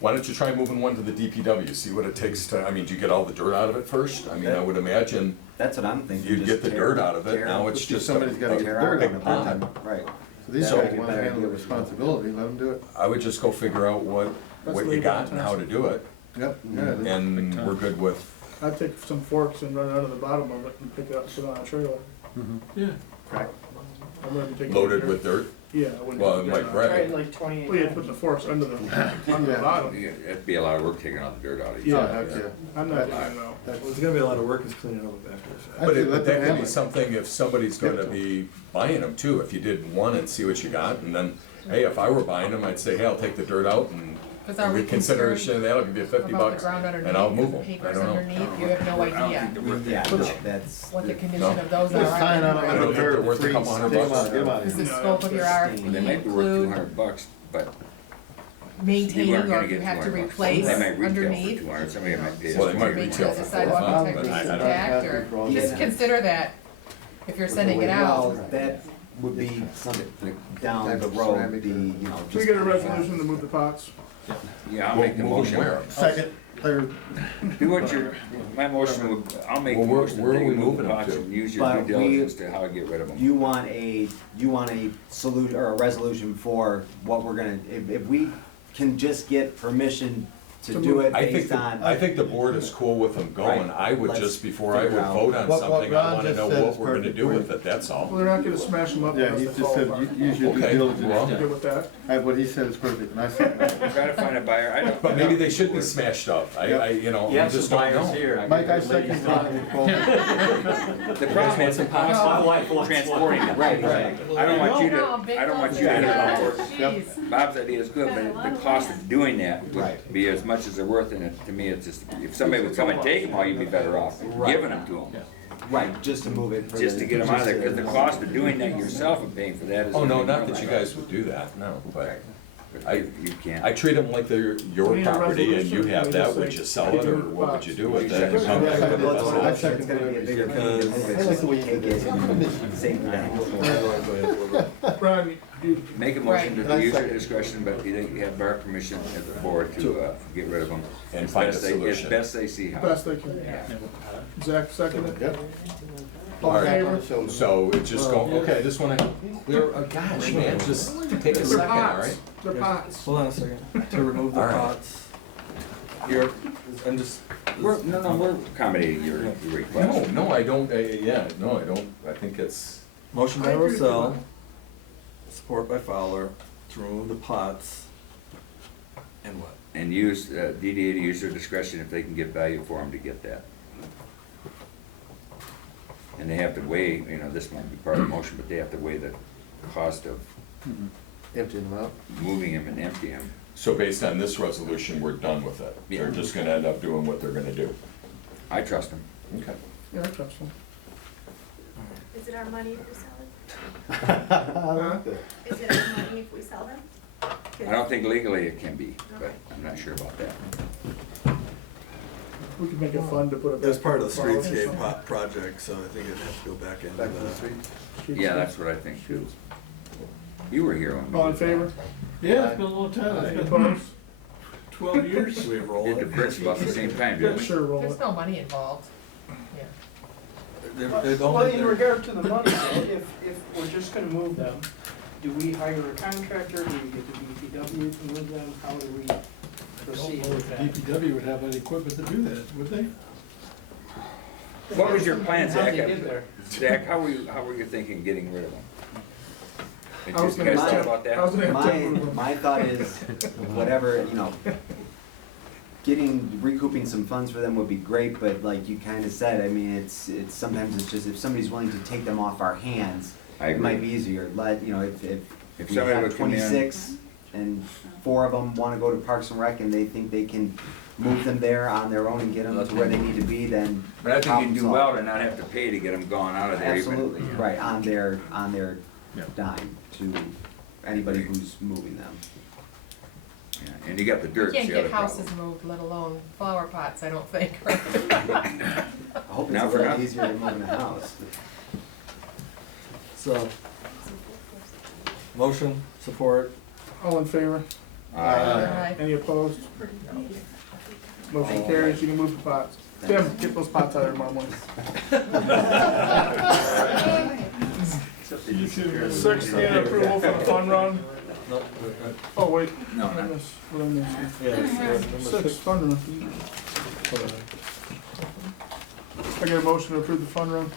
Why don't you try moving one to the DPW, see what it takes to, I mean, do you get all the dirt out of it first? I mean, I would imagine That's what I'm thinking. you'd just get the tear- dirt out of it, tear- now it's just Somebody's gotta get tear dirt out on the the pond. pond. Right. So these That would guys be a wanna better handle the idea. responsibility, let them do it. I would just go figure out what Let's you leave it got on and how to do it, Yep, yeah. and we're good with, I'd take some forks and run it under the bottom of it and pick it up, put it on a trailer. Yeah. Correct. I wouldn't be taking loaded dirt. with dirt. Yeah, I wouldn't. Well, it put might dirt on break. Tried like 28. Well, yeah, put the forks under the bottom. Yeah, it'd be a lot of work taking all the dirt out of it. Yeah, heck yeah. I'm not doing it now. Well, it's gonna be a lot of work is cleaning up after the fact. But Let them that could handle be it. something if somebody's gonna be buying them too, if you did one and see what you got, and then, hey, if I were buying them, I'd say, hey, I'll take the dirt out and Because are we reconsider, concerned that'll give you 50 about the bucks, ground underneath? and I'll move them, I Papers don't know. underneath, you have no idea Yeah, no, that's. what the condition No. of those Just tying on are. them I in don't the think they're dirt, worth a freeze, couple hundred take 'em bucks. out, get 'em out of Does here. the scope of your RFP They might be worth include $200, but you maintaining, aren't or gonna if you get have to 200 bucks. replace They might retail for underneath? 200, somebody might pay us Well, they might To make retail sure for the sidewalk 400, integrity but is I don't- intact, or just consider that if you're sending it Well, out. that would be something down Type the of road, ceramic the, or- you know. Should we get a resolution to move the pots? Yeah, I'll make the Move 'em motion. where? Second, third. Do what your, my motion would, I'll make the Well, motion where that are you we move moving the them pots to? and use your But due we- diligence to how to get rid of them. You want a solution, or a resolution for what we're gonna, if we can just get permission to do it I think, based on. I think the board is cool with them going, Right. I would Let's just, before I would figure out vote on what something, I Ron wanna just know said what is we're gonna perfect do for with it, that's all. Well, they're not gonna smash them up Yeah, unless he they just fall said, apart. use your due Okay, diligence. well, You good with that? What he said is perfect, and I said that. Try to find a buyer, I don't. But maybe they should be smashed up, you know, I just don't know. Mike, I second that. The problem is the pots, transporting it. Right, I don't want you to, I don't want you to Jeez. Bob's idea is good, but the cost of doing that would Right. be as much as they're worth, and to me, it's just, if somebody would come and take them all, you'd be better off giving them to them. Right, just to move it. for Just the- to get them out of there, just because the to- cost of doing that yourself and paying for that is. Oh, no, not that you guys would do that, no, but You can't. I treat them like they're your We need a property and you resolution, have we that, just would say, you sell how do it, you or do the what would box? you do with it? Exactly. Come back with a Well, resolution. it's gonna be a bigger thing to move it, I like the way you take did it and save that. Brian, you, Make a motion Right. to use your discretion, but you have our permission as a board to get rid of them. And As find a best they- solution. As best they see how. best they can. Zach, second it? Yep. All in Alright. favor? So it just go, okay, I just wanna clear, oh gosh, man, just take a They're second, pots. alright? They're pots. Hold on a second, to remove the All right. pots. You're, I'm just, We're accommodating your request. No, I don't, yeah, no, I don't, I think it's, motion I by agree with Rossell, you. support by Fowler, to remove the pots, and what? And use, DDA to use their discretion if they can get value for them to get that. And they have to weigh, this might be part of the motion, but they have to weigh the cost of Emptying them out. moving them and emptying them. so based on this resolution, we're done with it. They're Yeah. just gonna end up doing what they're gonna do. I trust them. Okay. Yeah, I trust them. Is it our money if we sell it? I like that. Is it our money if we sell them? I don't think legally it can be, but I'm not sure about that. We could make it fun to put it. That's part of the Well, streetscape project, so I think it'd have to go back into Back to the the. street. Yeah, that's what I think too. You were here when we All in did that. favor? Yeah, it's been a long time. Any It's been opposed? 12 years. We roll Did the it. bricks about the same time, Yeah, didn't we? sure, roll There's it. no money involved. Yeah. They're Well, only- in regard to the money, though, if we're just gonna move them, do we hire a contractor, do we get the DPW to move them, how do we I don't proceed know with if that? DPW would have any equipment to do that, would they? What was your plan, How'd Zach? you get there? Zach, how were you thinking getting rid of them? Did I was you gonna guys say- thought about I was that? gonna have to. My thought is, whatever, recouping some funds for them would be great, but like you kinda said, I mean, it's sometimes it's just, if somebody's willing to take them off our hands, I it might be agree. easier, if If we somebody have would come in, 26 and 4 of them wanna go to Parks and Rec and they think they can move them there on their own and get them to where they need to be, then. but I think you'd problem do solved. well to not have to pay to get them gone out of there even. Absolutely, right, on their Yeah. dime to anybody who's moving them. Yeah, and you got the You dirt, can't the other get houses problem. moved, let alone flower pots, I don't think. I hope it's Now a for little nothing. easier than moving a house. So, motion, support, All in favor? Aye. Any opposed? Motion carries, you can move the pots. Tim, get those pots out of there tomorrow morning. 16, approval for the fun run. Nope, we're good. Oh, wait. No, What did I not- miss? What did I miss? Yeah, Six, fun run. I get a motion to approve the fun run.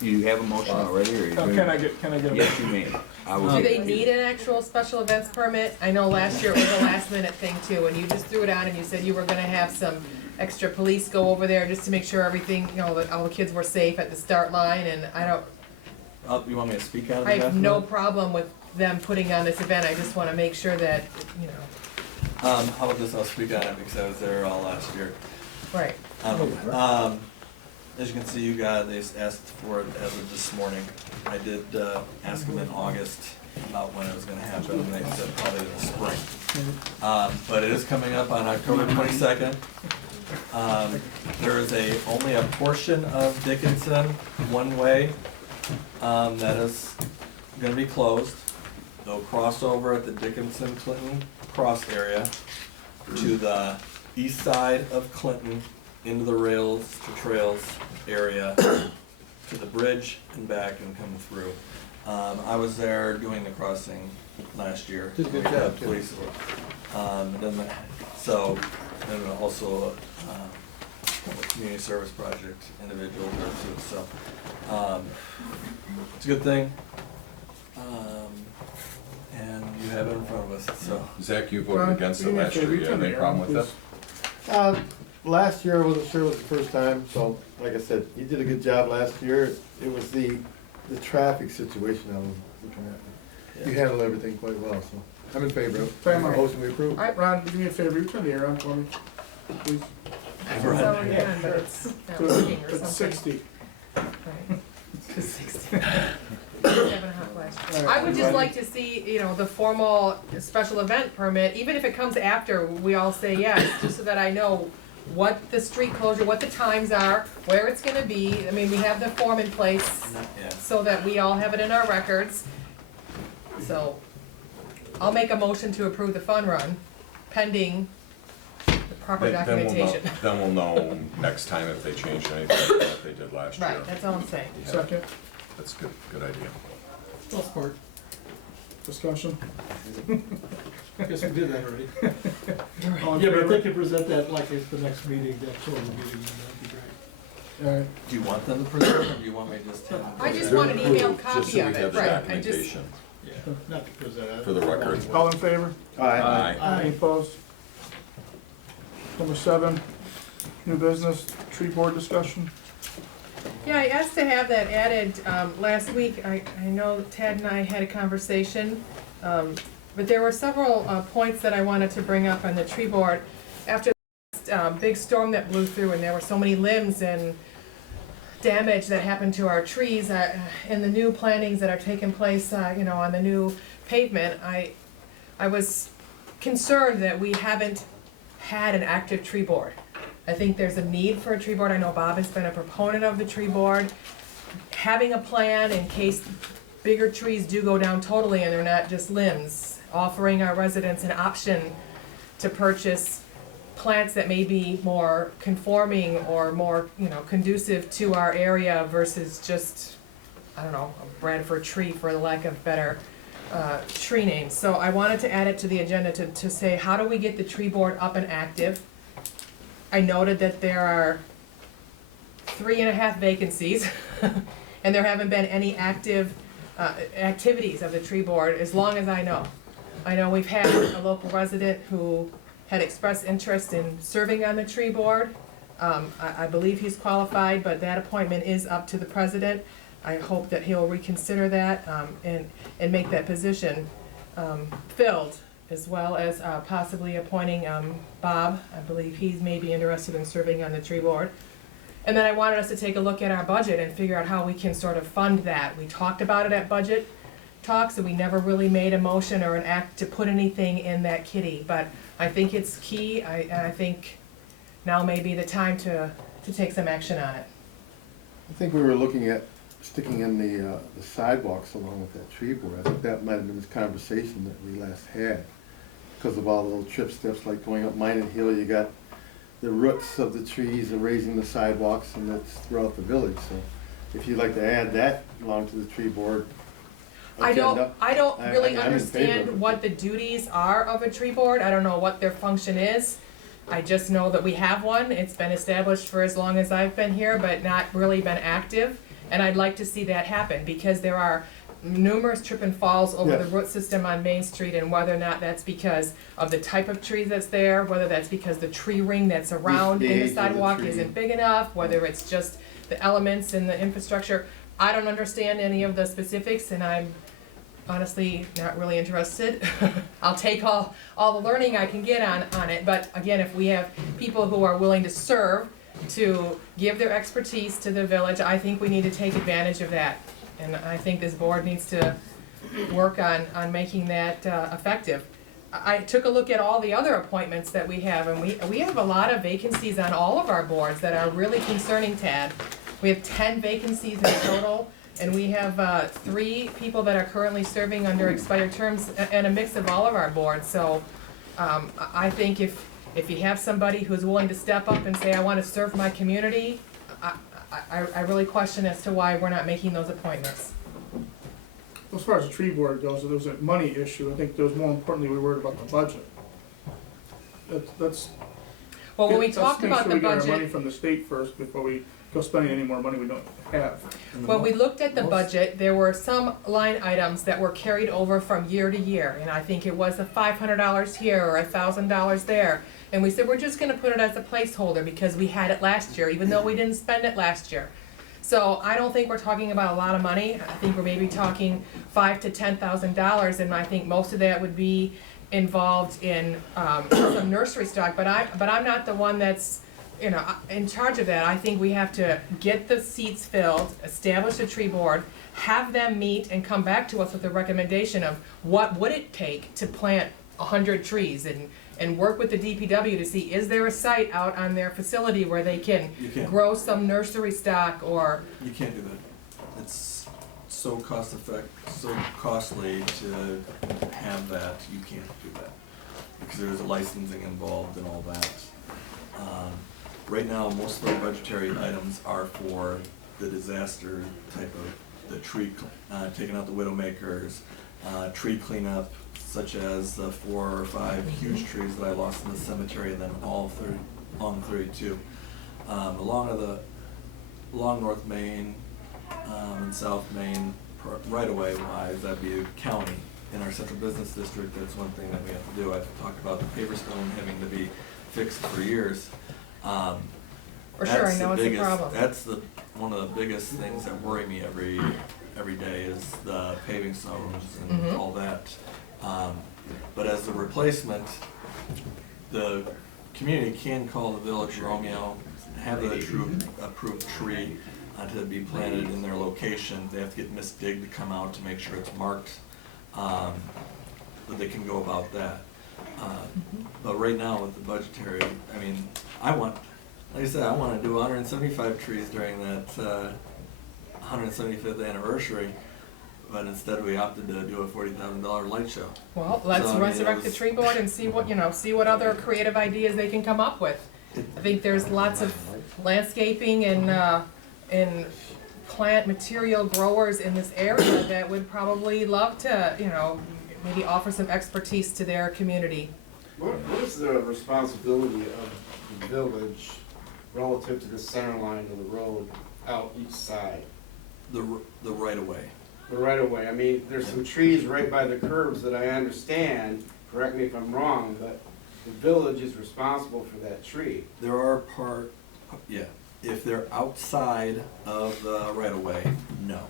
You have a motion already, or you? Can I get a? Yes, you may. I will. Do they need an actual special events permit? I know last year it was a last minute thing too, and you just threw it on and you said you were gonna have some extra police go over there just to make sure everything, you know, that all the kids were safe at the start line, and I don't, You want me to speak on it? I have no problem with them putting on this event, I just wanna make sure that, you know, How about this, I'll speak on it because I was there all last year. right. As you can see, you guys, they asked for it as of this morning. I did ask them in August about when it was gonna happen, and they said probably in the spring. But it is coming up on October 22nd. There is only a portion of Dickinson, one way, that is gonna be closed. They'll cross over at the Dickinson-Clinton cross area to the east side of Clinton, into the trails area, to the bridge and back and come through. I was there doing the crossing last year. Did a good We had job, too. police. And also, a community service project individual there too, so, it's a good thing. And you have it in front of us, so. Zach, you voted against it last year, you have any problem with that? Last year, I wasn't sure it was the first time, so like I said, you did a good job last year. It was the traffic situation I was looking at. You handled everything quite well, so I'm in favor of it. Time out. Motion we approve. All right, Ron, do me a favor, you turn the air on for me, please. It's already done, but it's not working or It's something. 60. Right. It's 60. 7.5 last year. I would just like to see, you know, the formal special event permit, even if it comes after we all say yes, just so that I know what the street closure, what the times are, where it's gonna be. I mean, we have the form in place Yeah. so that we all have it in our records. So, I'll make a motion to approve the fun run pending the proper Then we'll know- documentation. Then we'll know next time if they changed anything that they did last year. Right, that's all I'm saying. Yeah, Second, that's good, good idea. I'll support. discussion. I guess we did that already. All in Yeah, but favor? if they could present that like at the next meeting, that sort of meeting, that'd be great. All right, Do you want them to present it, or do you want me to just tell them? I just want an emailed Just copy so we of have it, the right, I just, documentation Yeah, not to present. for the record. all in favor? Aye. Any opposed? Number 7, new business, tree board discussion. yeah, I asked to have that added, last week, I know Ted and I had a conversation, but there were several, points that I wanted to bring up on the tree board. After the big storm that blew through and there were so many limbs and damage that happened to our trees, and the new plantings that are taking place, you know, on the new pavement, I was concerned that we haven't had an active tree board. I think there's a need for a tree board. I know Bob has been a proponent of the tree board. Having a plan in case bigger trees do go down totally and they're not just limbs, offering our residents an option to purchase plants that may be more conforming or more, you know, conducive to our area versus just, I don't know, a Bradford tree for the lack of better tree names. So I wanted to add it to the agenda to say, how do we get the tree board up and active? I noted that there are 3.5 vacancies, and there haven't been any active activities of the tree board as long as I know. I know we've had a local resident who had expressed interest in serving on the tree board. I believe he's qualified, but that appointment is up to the president. I hope that he'll reconsider that and make that position filled, as well as possibly appointing Bob. I believe he's maybe interested in serving on the tree board. And then I wanted us to take a look at our budget and figure out how we can sort of fund that. We talked about it at budget talks, and we never really made a motion or an act to put anything in that kitty. But I think it's key, and I think now may be the time to take some action on it. I think we were looking at sticking in the sidewalks along with that tree board. I think that might have been this conversation that we last had. because of all the little trip steps, like going up Minot Hill, you got the roots of the trees and raising the sidewalks, and that's throughout the village, so if you'd like to add that along to the tree board agenda. I don't really I'm in favor of it. understand what the duties are of a tree board. I don't know what their function is. I just know that we have one. It's been established for as long as I've been here, but not really been active. And I'd like to see that happen, because there are numerous trip and falls over the Yes. root system on Main Street, and whether or not that's because of the type of tree that's there, whether that's because the tree ring that's around The in age the of the sidewalk tree. isn't big enough, whether it's just the elements in the infrastructure. I don't understand any of the specifics, and I'm honestly not really interested. I'll take all the learning I can get on it, but again, if we have people who are willing to serve, to give their expertise to the village, I think we need to take advantage of that. And I think this board needs to work on making that effective. I took a look at all the other appointments that we have, and we have a lot of vacancies on all of our boards that are really concerning, Tad. We have 10 vacancies in total, and we have 3 people that are currently serving under expired terms, and a mix of all of our boards. So I think if you have somebody who's willing to step up and say, I want to serve my community, I really question as to why we're not making those appointments. As far as the tree board goes, there was a money issue. I think there was more importantly, we were worried about the budget. That's. Well, when we let's talked about the Make sure we get our money budget, from the state first before we go spending any more money we don't have. when we looked at the budget, there were some line items that were carried over from year to year. And I think it was a $500 here or $1,000 there. And we said, we're just gonna put it as a placeholder because we had it last year, even though we didn't spend it last year. So I don't think we're talking about a lot of money. I think we're maybe talking $5,000 to $10,000, and I think most of that would be involved in some nursery stock. But I'm not the one that's, you know, in charge of that. I think we have to get the seats filled, establish a tree board, have them meet, and come back to us with a recommendation of what would it take to plant 100 trees, and work with the DPW to see, is there a site out on their facility where they can You can't. grow some nursery stock, or, You can't do that. It's so so costly to have that, you can't do that. Because there's licensing involved and all that. Right now, most of our budgetary items are for the disaster type of, the tree, taking out the widowmakers, tree cleanup, such as the 4 or 5 huge trees that I lost in the cemetery, and then all 30, along 32. Along North Main and South Main, right away wise, that'd be a county. In our central business district, that's one thing that we have to do. I've talked about the paver stone having to be fixed for years. for sure, I know it's a biggest, problem. that's one of the biggest things that worry me every day is the paving stones and Mhm. all that. But as a replacement, the community can call the village Romeo, have the approved tree to be planted in their location. They have to get misdigged to come out to make sure it's marked, but they can go about that. But right now with the budgetary, I mean, like I said, I wanna do 175 trees during that 175th anniversary, but instead we opted to do a $40,000 light show. Well, let's So, I mean, resurrect it the was- tree board and see what other creative ideas they can come up with. I think there's lots of landscaping and plant material growers in this area that would probably love to, maybe offer some expertise to their community. What is the responsibility of the village relative to the center line of the road out each side? The right of way. The right of way, I mean, there's some trees right by the curbs that I understand, correct me if I'm wrong, but the village is responsible for that tree. There are if they're outside of the right of way, no.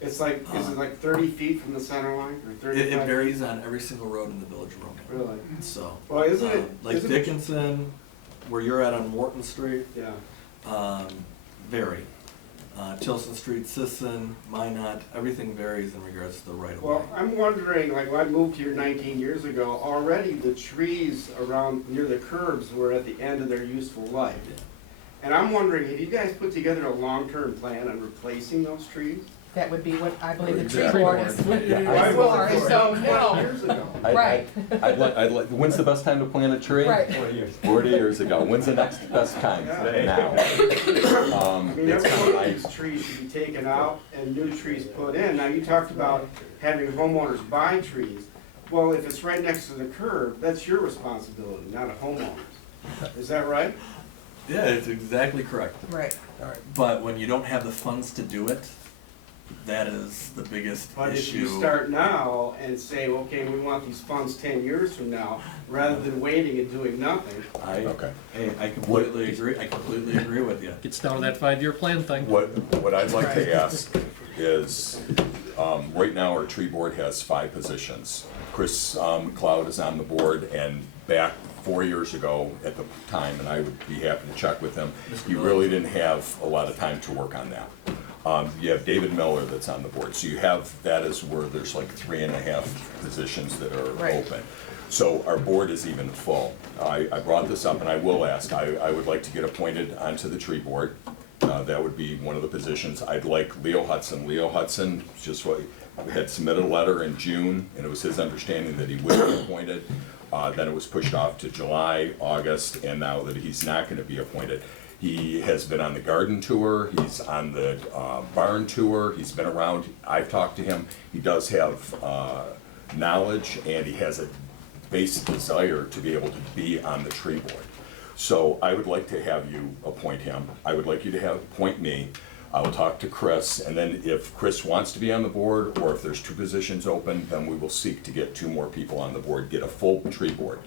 It's like, is it like 30 feet from the center line, or 35? It varies on every single road in the village of Romeo. Really? So, Well, isn't it? like isn't it- Dickinson, where you're at on Morton Street, Yeah. vary. Tilson Street, Sisson, Minot, everything varies in regards to the right of way. Well, I'm wondering, like, when I moved here 19 years ago, already the trees around, near the curbs were at the end of their useful life. And I'm wondering, have you guys put together a long-term plan on replacing those trees? That would be what I believe the The tree tree board board. is Yeah, for, and so, no. Years ago. Right. I'd like, when's the best time to plant a tree? Right. 40 years ago. When's the next best time? Now. I mean, It's kind of like, these trees should be taken out and new trees put in. Now, you talked about having homeowners buy trees. Well, if it's right next to the curb, that's your responsibility, not a homeowner's. Is that right? Yeah, it's exactly correct. Right. But when you don't have the funds to do it, that is the biggest But if issue. you start now and say, okay, we want these funds 10 years from now, rather than waiting and doing nothing. okay. I completely agree, I completely agree with you. Gets down to that 5-year plan thing. What I'd like to ask is, right now our tree board has 5 positions. Chris Cloud is on the board, and back 4 years ago at the time, and I would be happy to check with him, he really didn't have a lot of time to work on that. You have David Miller that's on the board, so you have, that is where there's like 3.5 positions that are Right. open. So our board is even full. I brought this up, and I will ask, I would like to get appointed onto the tree board. That would be one of the positions. I'd like Leo Hudson. Leo Hudson just had submitted a letter in June, and it was his understanding that he would be appointed. Then it was pushed off to July, August, and now that he's not going to be appointed. He has been on the garden tour, he's on the barn tour, he's been around, I've talked to him. He does have knowledge, and he has a basic desire to be able to be on the tree board. So I would like to have you appoint him. I would like you to appoint me. I'll talk to Chris, and then if Chris wants to be on the board, or if there's 2 positions open, then we will seek to get 2 more people on the board, get a full tree board.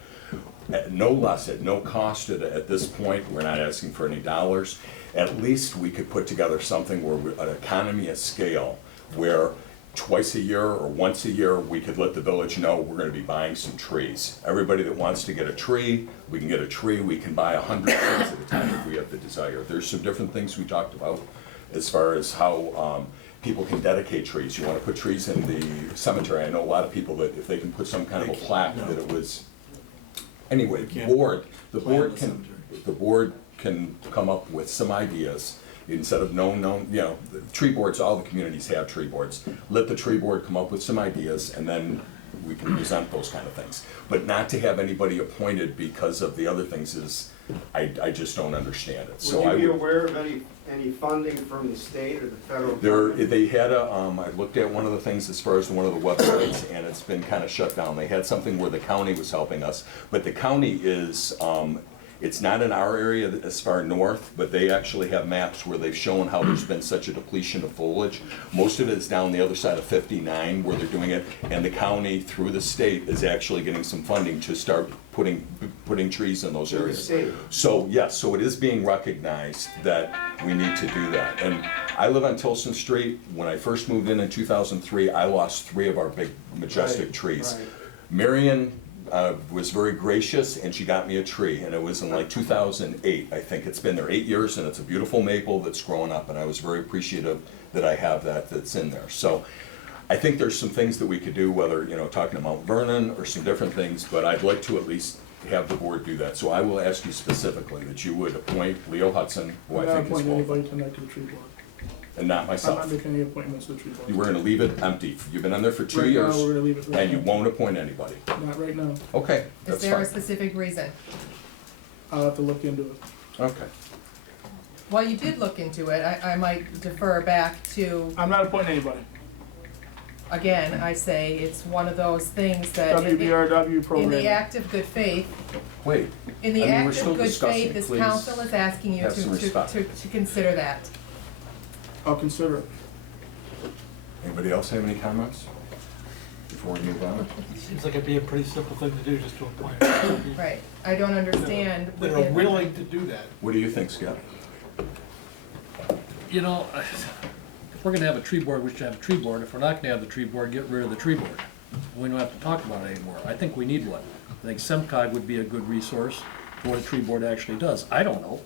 At no less, at no cost at this point, we're not asking for any dollars. At least we could put together something where an economy of scale, where twice a year or once a year, we could let the village know we're gonna be buying some trees. Everybody that wants to get a tree, we can get a tree, we can buy 100 trees at a time if we have the desire. There's some different things we talked about as far as how people can dedicate trees. You wanna put trees in the cemetery. I know a lot of people that if they can put some kind of a plaque that it was, anyway, the board can come up with some ideas. Instead of the tree boards, all the communities have tree boards. Let the tree board come up with some ideas, and then we can present those kind of things. But not to have anybody appointed because of the other things is, I just don't understand it. So Would you be aware of any funding from the state or the federal government? They had I looked at one of the things as far as one of the websites, and it's been kind of shut down. They had something where the county was helping us, but the county is, it's not in our area as far north, but they actually have maps where they've shown how there's been such a depletion of foliage. Most of it is down the other side of 59 where they're doing it, and the county through the state is actually getting some funding to start putting trees in those areas. So yes, so it is being recognized that we need to do that. And I live on Tilson Street. When I first moved in 2003, I lost 3 of our big majestic trees. Right. Marion was very gracious, and she got me a tree, and it was in like 2008, I think. It's been there 8 years, and it's a beautiful maple that's grown up, and I was very appreciative that I have that's in there. So I think there's some things that we could do, whether, talking to Mount Vernon or some different things, but I'd like to at least have the board do that. So I will ask you specifically that you would appoint Leo Hudson, who I think is appoint anybody qualified, tonight to the tree board. and not I'm myself. not making any appointments to the tree board. You were gonna leave it empty. You've been on there for 2 Right now, years, we're gonna leave it right and you now. won't appoint anybody. Not right now. Okay, Is that's there a fine. specific reason? I'll have to look into it. Okay. While you did look into it, I might defer back to, I'm not appointing anybody. again, I say it's one of those things that in WBRW the program. act of good faith, Wait. in the I mean, we're act still of good discussing. faith, this Please council is asking you have some respect. to consider that. I'll consider it. Anybody else have any comments before we move on? Seems like it'd be a pretty simple thing to do, just to appoint. Right, I don't understand. That are willing to do that. What do you think, Scott? If we're gonna have a tree board, we should have a tree board. If we're not gonna have the tree board, get rid of the tree board. We don't have to talk about it anymore. I think we need one. I think SEMCOG would be a good resource for what a tree board actually does. I don't know,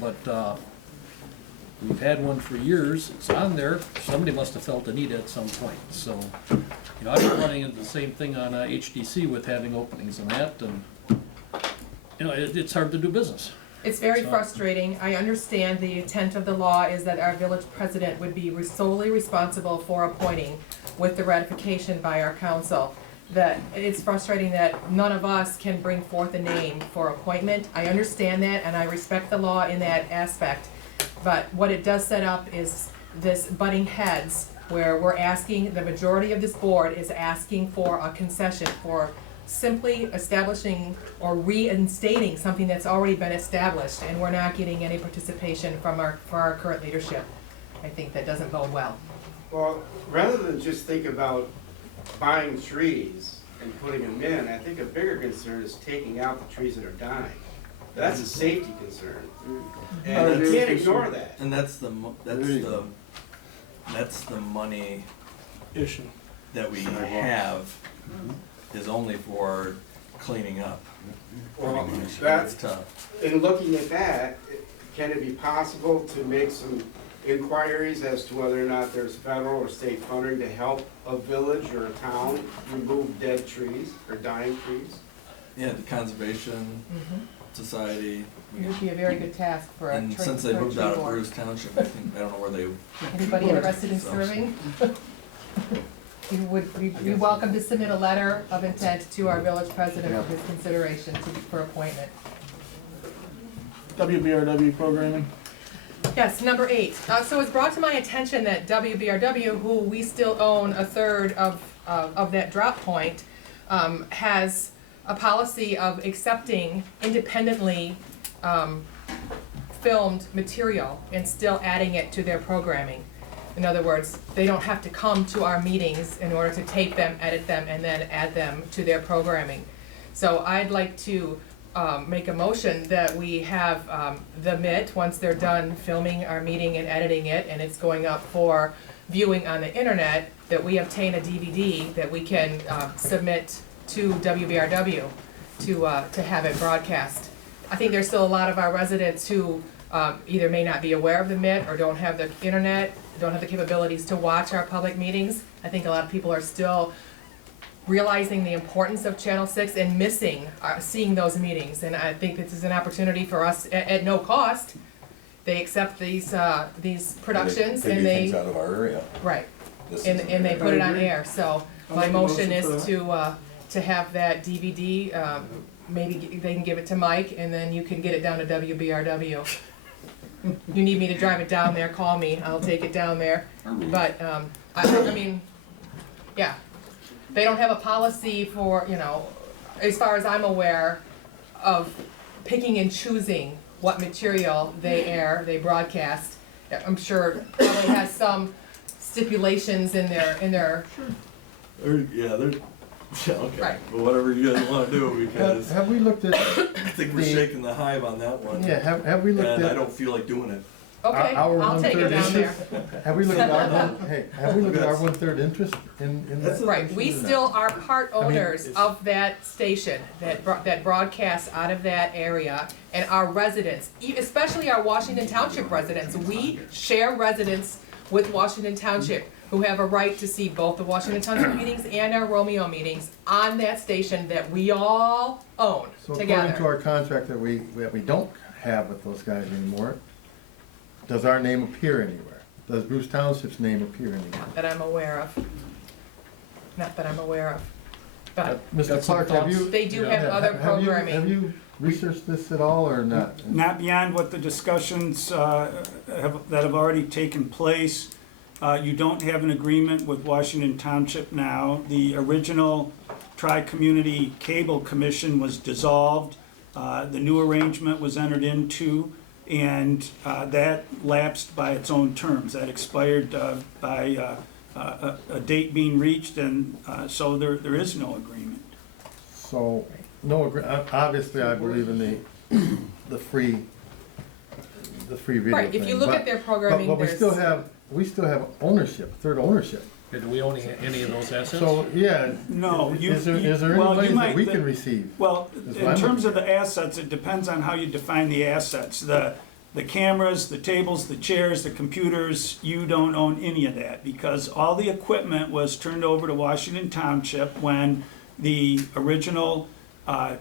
but we've had one for years. It's on there. Somebody must have felt the need at some point. So, I've been running into the same thing on HDC with having openings and that, and, it's hard to do business. It's very frustrating. I understand the intent of the law is that our village president would be solely responsible for appointing with the ratification by our council. That it's frustrating that none of us can bring forth a name for appointment. I understand that and I respect the law in that aspect. But what it does set up is this butting heads where we're asking, the majority of this board is asking for a concession for simply establishing or reinstating something that's already been established, and we're not getting any participation from our current leadership. I think that doesn't bode well. Well, rather than just think about buying trees and putting them in, I think a bigger concern is taking out the trees that are dying. That's a safety concern, and you can't ignore that. And that's the money Issue. that we have is only for cleaning up. Well, It's that's, tough. in looking at that, can it be possible to make some inquiries as to whether or not there's federal or state funding to help a village or a town remove dead trees or dying trees? Yeah, the conservation society. It would be a very good task for a And tree. since they for a moved tree out of board. Bruce Township, I think, I don't know where they. Anybody interested in So- serving? We'd be welcome to submit a letter of intent to our village president for his consideration for appointment. WBRW programming. Yes, number 8. So it's brought to my attention that WBRW, who we still own a third of that drop point, has a policy of accepting independently filmed material and still adding it to their programming. In other words, they don't have to come to our meetings in order to tape them, edit them, and then add them to their programming. So I'd like to make a motion that we have the MIT, once they're done filming our meeting and editing it, and it's going up for viewing on the internet, that we obtain a DVD that we can submit to WBRW to have it broadcast. I think there's still a lot of our residents who either may not be aware of the MIT or don't have the internet, don't have the capabilities to watch our public meetings. I think a lot of people are still realizing the importance of Channel 6 and missing seeing those meetings. And I think this is an opportunity for us at no cost. They accept these productions They and do they, things out of our area. right, This and is- they put it on agree. air. So I'll my make a motion motion is to have that DVD, maybe they can give it to Mike and then you can get it down to WBRW. You need me to drive it down there, call me, I'll take it down there. But, I mean, yeah, they don't have a policy for, as far as I'm aware, of picking and choosing what material they air, they broadcast. I'm sure probably has some stipulations in their, Yeah, okay. Right. But whatever you guys wanna do, because Have we looked at, I think we're shaking the hive on that one. yeah, have we looked And I at don't feel like doing it. okay, our I'll take it one-third down there. interest? Have we looked at have we looked at our one-third interest in that? Right, we station or still not? are part I mean, owners it's- of that station, that broadcasts out of that area, and our residents, especially our Washington Township residents. We share residents with Washington Township, who have a right to see both the Washington Township meetings and our Romeo meetings on that station that we all own So according to together. our contract that we don't have with those guys anymore, does our name appear anywhere? Does Bruce Township's name appear anywhere? That I'm aware of. Not that I'm aware of, but Mr. Clark, have you? they do have other Have programming. you researched this at all or not? Not beyond what the discussions that have already taken place. You don't have an agreement with Washington Township now. The original Tri-Community Cable Commission was dissolved. The new arrangement was entered into, and that lapsed by its own terms. That expired by a date being reached, and so there is no agreement. So, obviously I believe in the free video Right, if you thing, look but- at their programming, But there's. we still have ownership, third ownership. Do we own any of those assets? So, yeah. No, Is there any well, you ways might- that we can receive? Well, That's in what I'm terms of looking the assets, it depends on how you define the assets. The cameras, the tables, the chairs, the computers, you don't own any of that, because all the equipment was turned over to Washington Township when the original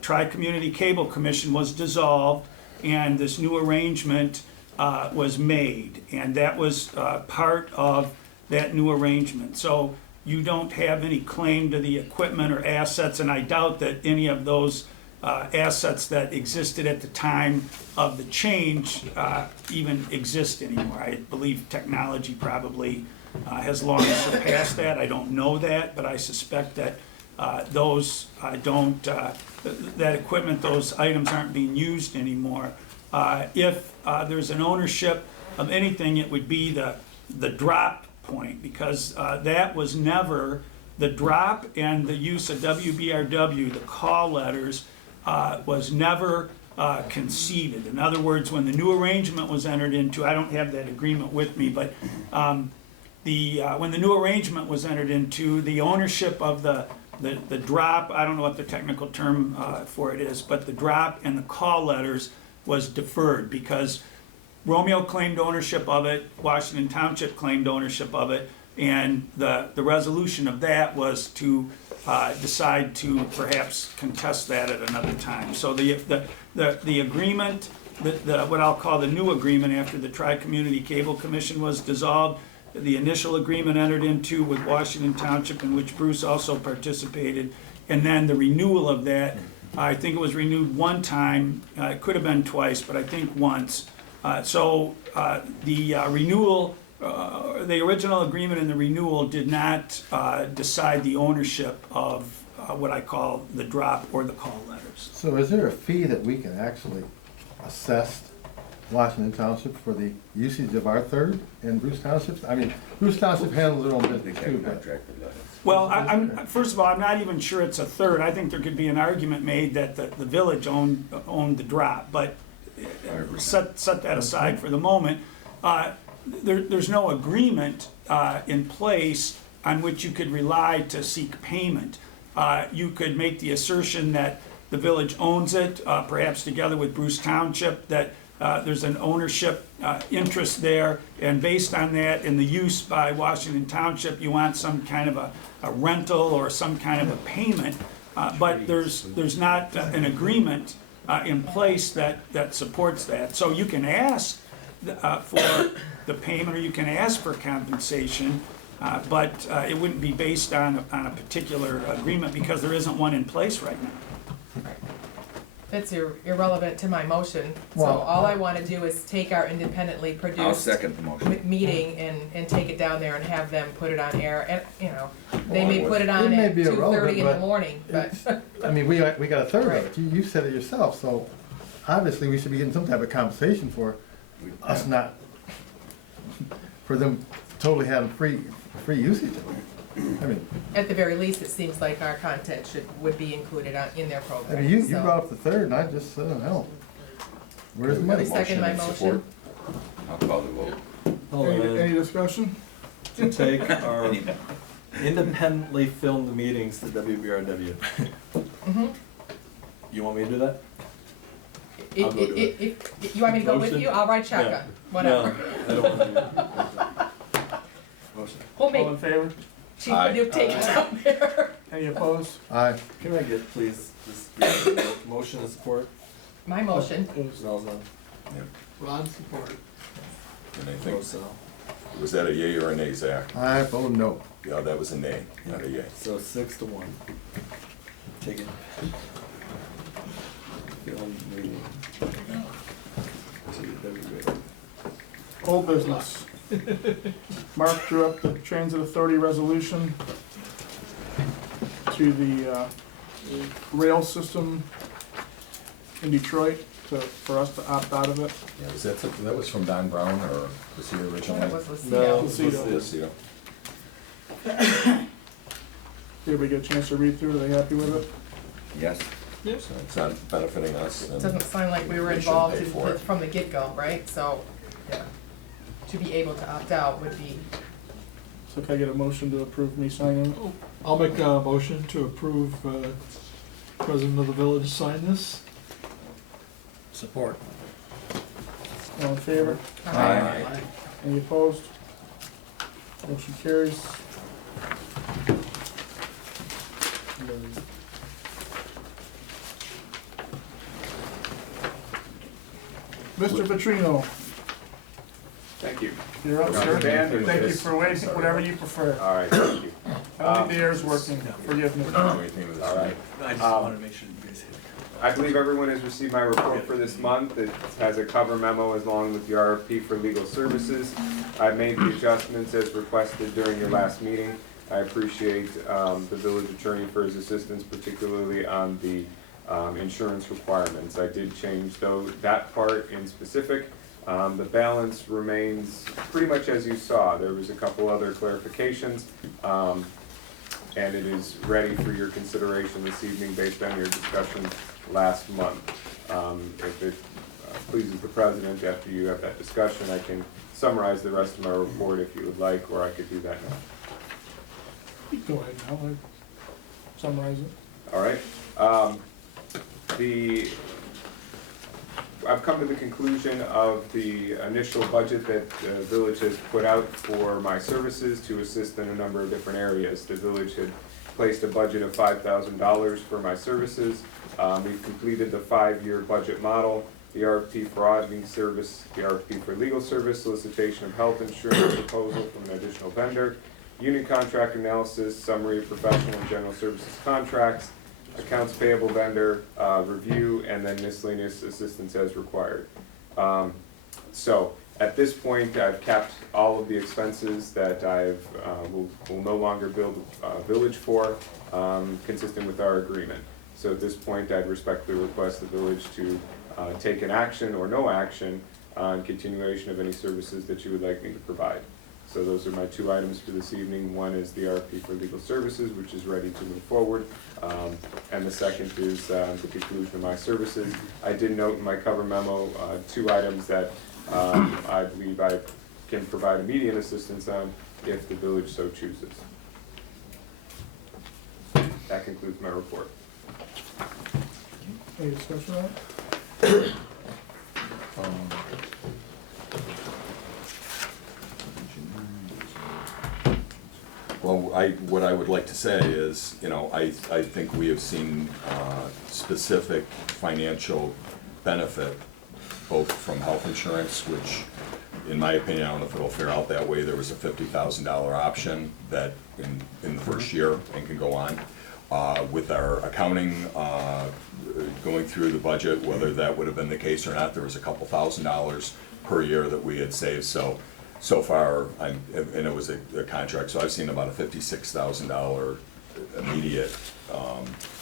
Tri-Community Cable Commission was dissolved, and this new arrangement was made, and that was part of that new arrangement. So you don't have any claim to the equipment or assets, and I doubt that any of those assets that existed at the time of the change even exist anymore. I believe technology probably has long surpassed that. I don't know that, but I suspect that those that equipment, those items aren't being used anymore. If there's an ownership of anything, it would be the drop point, because that was never, the drop and the use of WBRW, the call letters, was never conceded. In other words, when the new arrangement was entered into, I don't have that agreement with me, but when the new arrangement was entered into, the ownership of the drop, I don't know what the technical term for it is, but the drop and the call letters was deferred, because Romeo claimed ownership of it, Washington Township claimed ownership of it, and the resolution of that was to decide to perhaps contest that at another time. So the agreement, what I'll call the new agreement after the Tri-Community Cable Commission was dissolved, the initial agreement entered into with Washington Township, in which Bruce also participated, and then the renewal of that, I think it was renewed one time, it could have been twice, but I think once. The renewal, the original agreement and the renewal did not decide the ownership of what I call the drop or the call letters. So is there a fee that we can actually assess Washington Township for the usage of our third in Bruce Township? I mean, Bruce Township handles their own business too, but. Well, first of all, I'm not even sure it's a third. I think there could be an argument made that the village owned the drop, but set that aside for the moment. There's no agreement in place on which you could rely to seek payment. You could make the assertion that the village owns it, perhaps together with Bruce Township, that there's an ownership interest there, and based on that and the use by Washington Township, you want some kind of a rental or some kind of a payment, but there's not an agreement in place that supports that. So you can ask for the payment, or you can ask for compensation, but it wouldn't be based on a particular agreement, because there isn't one in place right now. That's irrelevant to my motion, so Well, all I wanna do is take our independently I'll produced second the motion. meeting and take it down there and have them put it on air, and, you know, they may Well, put it it on may at be 2:30 in the irrelevant, but morning, but. It's- I mean, we got a third of Right. it, you said it yourself, so obviously we should be getting some type of compensation for us not, for them totally having free usage of it. I mean, At the very least, it seems like our content would be included in their I program. mean, you so. brought up the third, and I just said, hell, where's the money? Second my and motion. support. I'll call the vote. Hold on. Any discussion? To take our independently filmed meetings to WBRW. Mhm. You want me to do that? I'll go do it. If you want me to go with Motion? you, I'll write shotgun, Yeah. whatever. No, I don't want to do it. Motion. We'll All in make favor? Chief Aye. Duke take it down there. Any opposed? Aye. Can I get, please, this motion and support? My motion. Malzahn. Ron, support. And I think, So, was that a yea or a nay, Zach? I vote no. Yeah, that was a nay, not a yea. so 6-1. Take it. Film meeting. To WBRW. Old business. Mark drew up the Transit Authority resolution to the rail system in Detroit for us to opt out of it. Yeah, was that was from Don Brown, or was he I thought originally? it was Lucio. No, Lucido. Lucido. Lucido. Did everybody get a chance to read through? Are they happy with it? Yes. So it's not benefiting us. It and doesn't sound like we were we shouldn't involved pay for it. from the get-go, right? So, yeah, to be able to opt out would be, So can I get a motion to approve me signing it? I'll make a motion to approve, President of the Village to sign this. Support. All in favor? Aye. Any opposed? Motion carries. Mr. Petrino, Thank you. you're up, sir. Band or Thank you just- for waiting, whatever you prefer. All right, thank you. I don't think the air is working, forgive me. All right. I just wanted to make sure you guys had it. I believe everyone has received my report for this month. It has a cover memo along with the RFP for legal services. I made the adjustments as requested during your last meeting. I appreciate the village attorney for his assistance, particularly on the insurance requirements. I did change that part in specific. The balance remains pretty much as you saw. There was a couple other clarifications, and it is ready for your consideration this evening based on your discussion last month. If it pleases the president, after you have that discussion, I can summarize the rest of my report if you would like, or I could do that now. You go ahead now, summarize it. All right. I've come to the conclusion of the initial budget that the village has put out for my services to assist in a number of different areas. The village had placed a budget of $5,000 for my services. We've completed the 5-year budget model, the RFP for auditing service, the RFP for legal service, solicitation of health insurance proposal from an additional vendor, union contract analysis, summary of professional and general services contracts, accounts payable vendor review, and then miscellaneous assistance as required. So at this point, I've capped all of the expenses that will no longer build village for, consistent with our agreement. So at this point, I'd respectfully request the village to take an action or no action on continuation of any services that you would like me to provide. So those are my 2 items for this evening. One is the RFP for legal services, which is ready to move forward. And the second is the conclusion of my services. I did note in my cover memo 2 items that I believe I can provide immediate assistance on if the village so chooses. That concludes my report. Any discussion on it? Well, what I would like to say is, I think we have seen specific financial benefit, both from health insurance, which, in my opinion, I don't know if it'll fare out that way. There was a $50,000 option that in the first year and can go on. With our accounting going through the budget, whether that would have been the case or not, there was a couple $1,000s per year that we had saved. So far, and it was a contract, so I've seen about a $56,000 immediate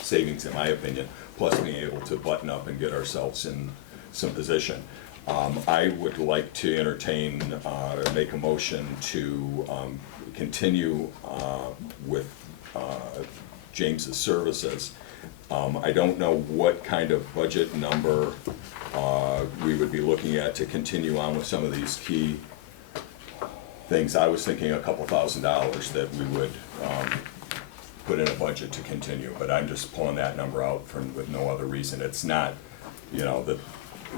savings, in my opinion, plus being able to button up and get ourselves in some position. I would like to entertain or make a motion to continue with James's services. I don't know what kind of budget number we would be looking at to continue on with some of these key things. I was thinking a couple $1,000s that we would put in a budget to continue, but I'm just pulling that number out with no other reason. It's not, that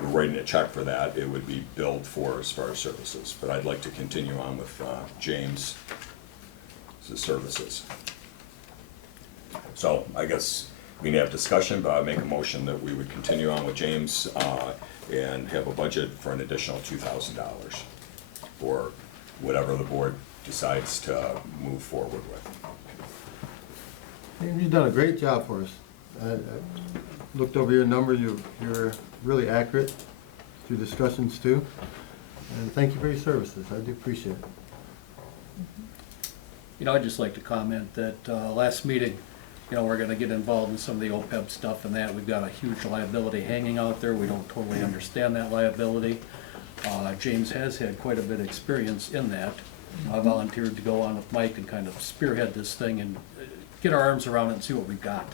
we're writing a check for that. It would be billed for as far as services, but I'd like to continue on with James' services. So I guess we can have discussion, but I'd make a motion that we would continue on with James and have a budget for an additional $2,000 for whatever the board decides to move forward with. You've done a great job for us. I looked over your numbers, you're really accurate through discussions too. And thank you for your services, I do appreciate it. I'd just like to comment that last meeting, we're gonna get involved in some of the OPEB stuff and that. We've got a huge liability hanging out there. We don't totally understand that liability. James has had quite a bit of experience in that. I volunteered to go on with Mike and kind of spearhead this thing and get our arms around it and see what we've got.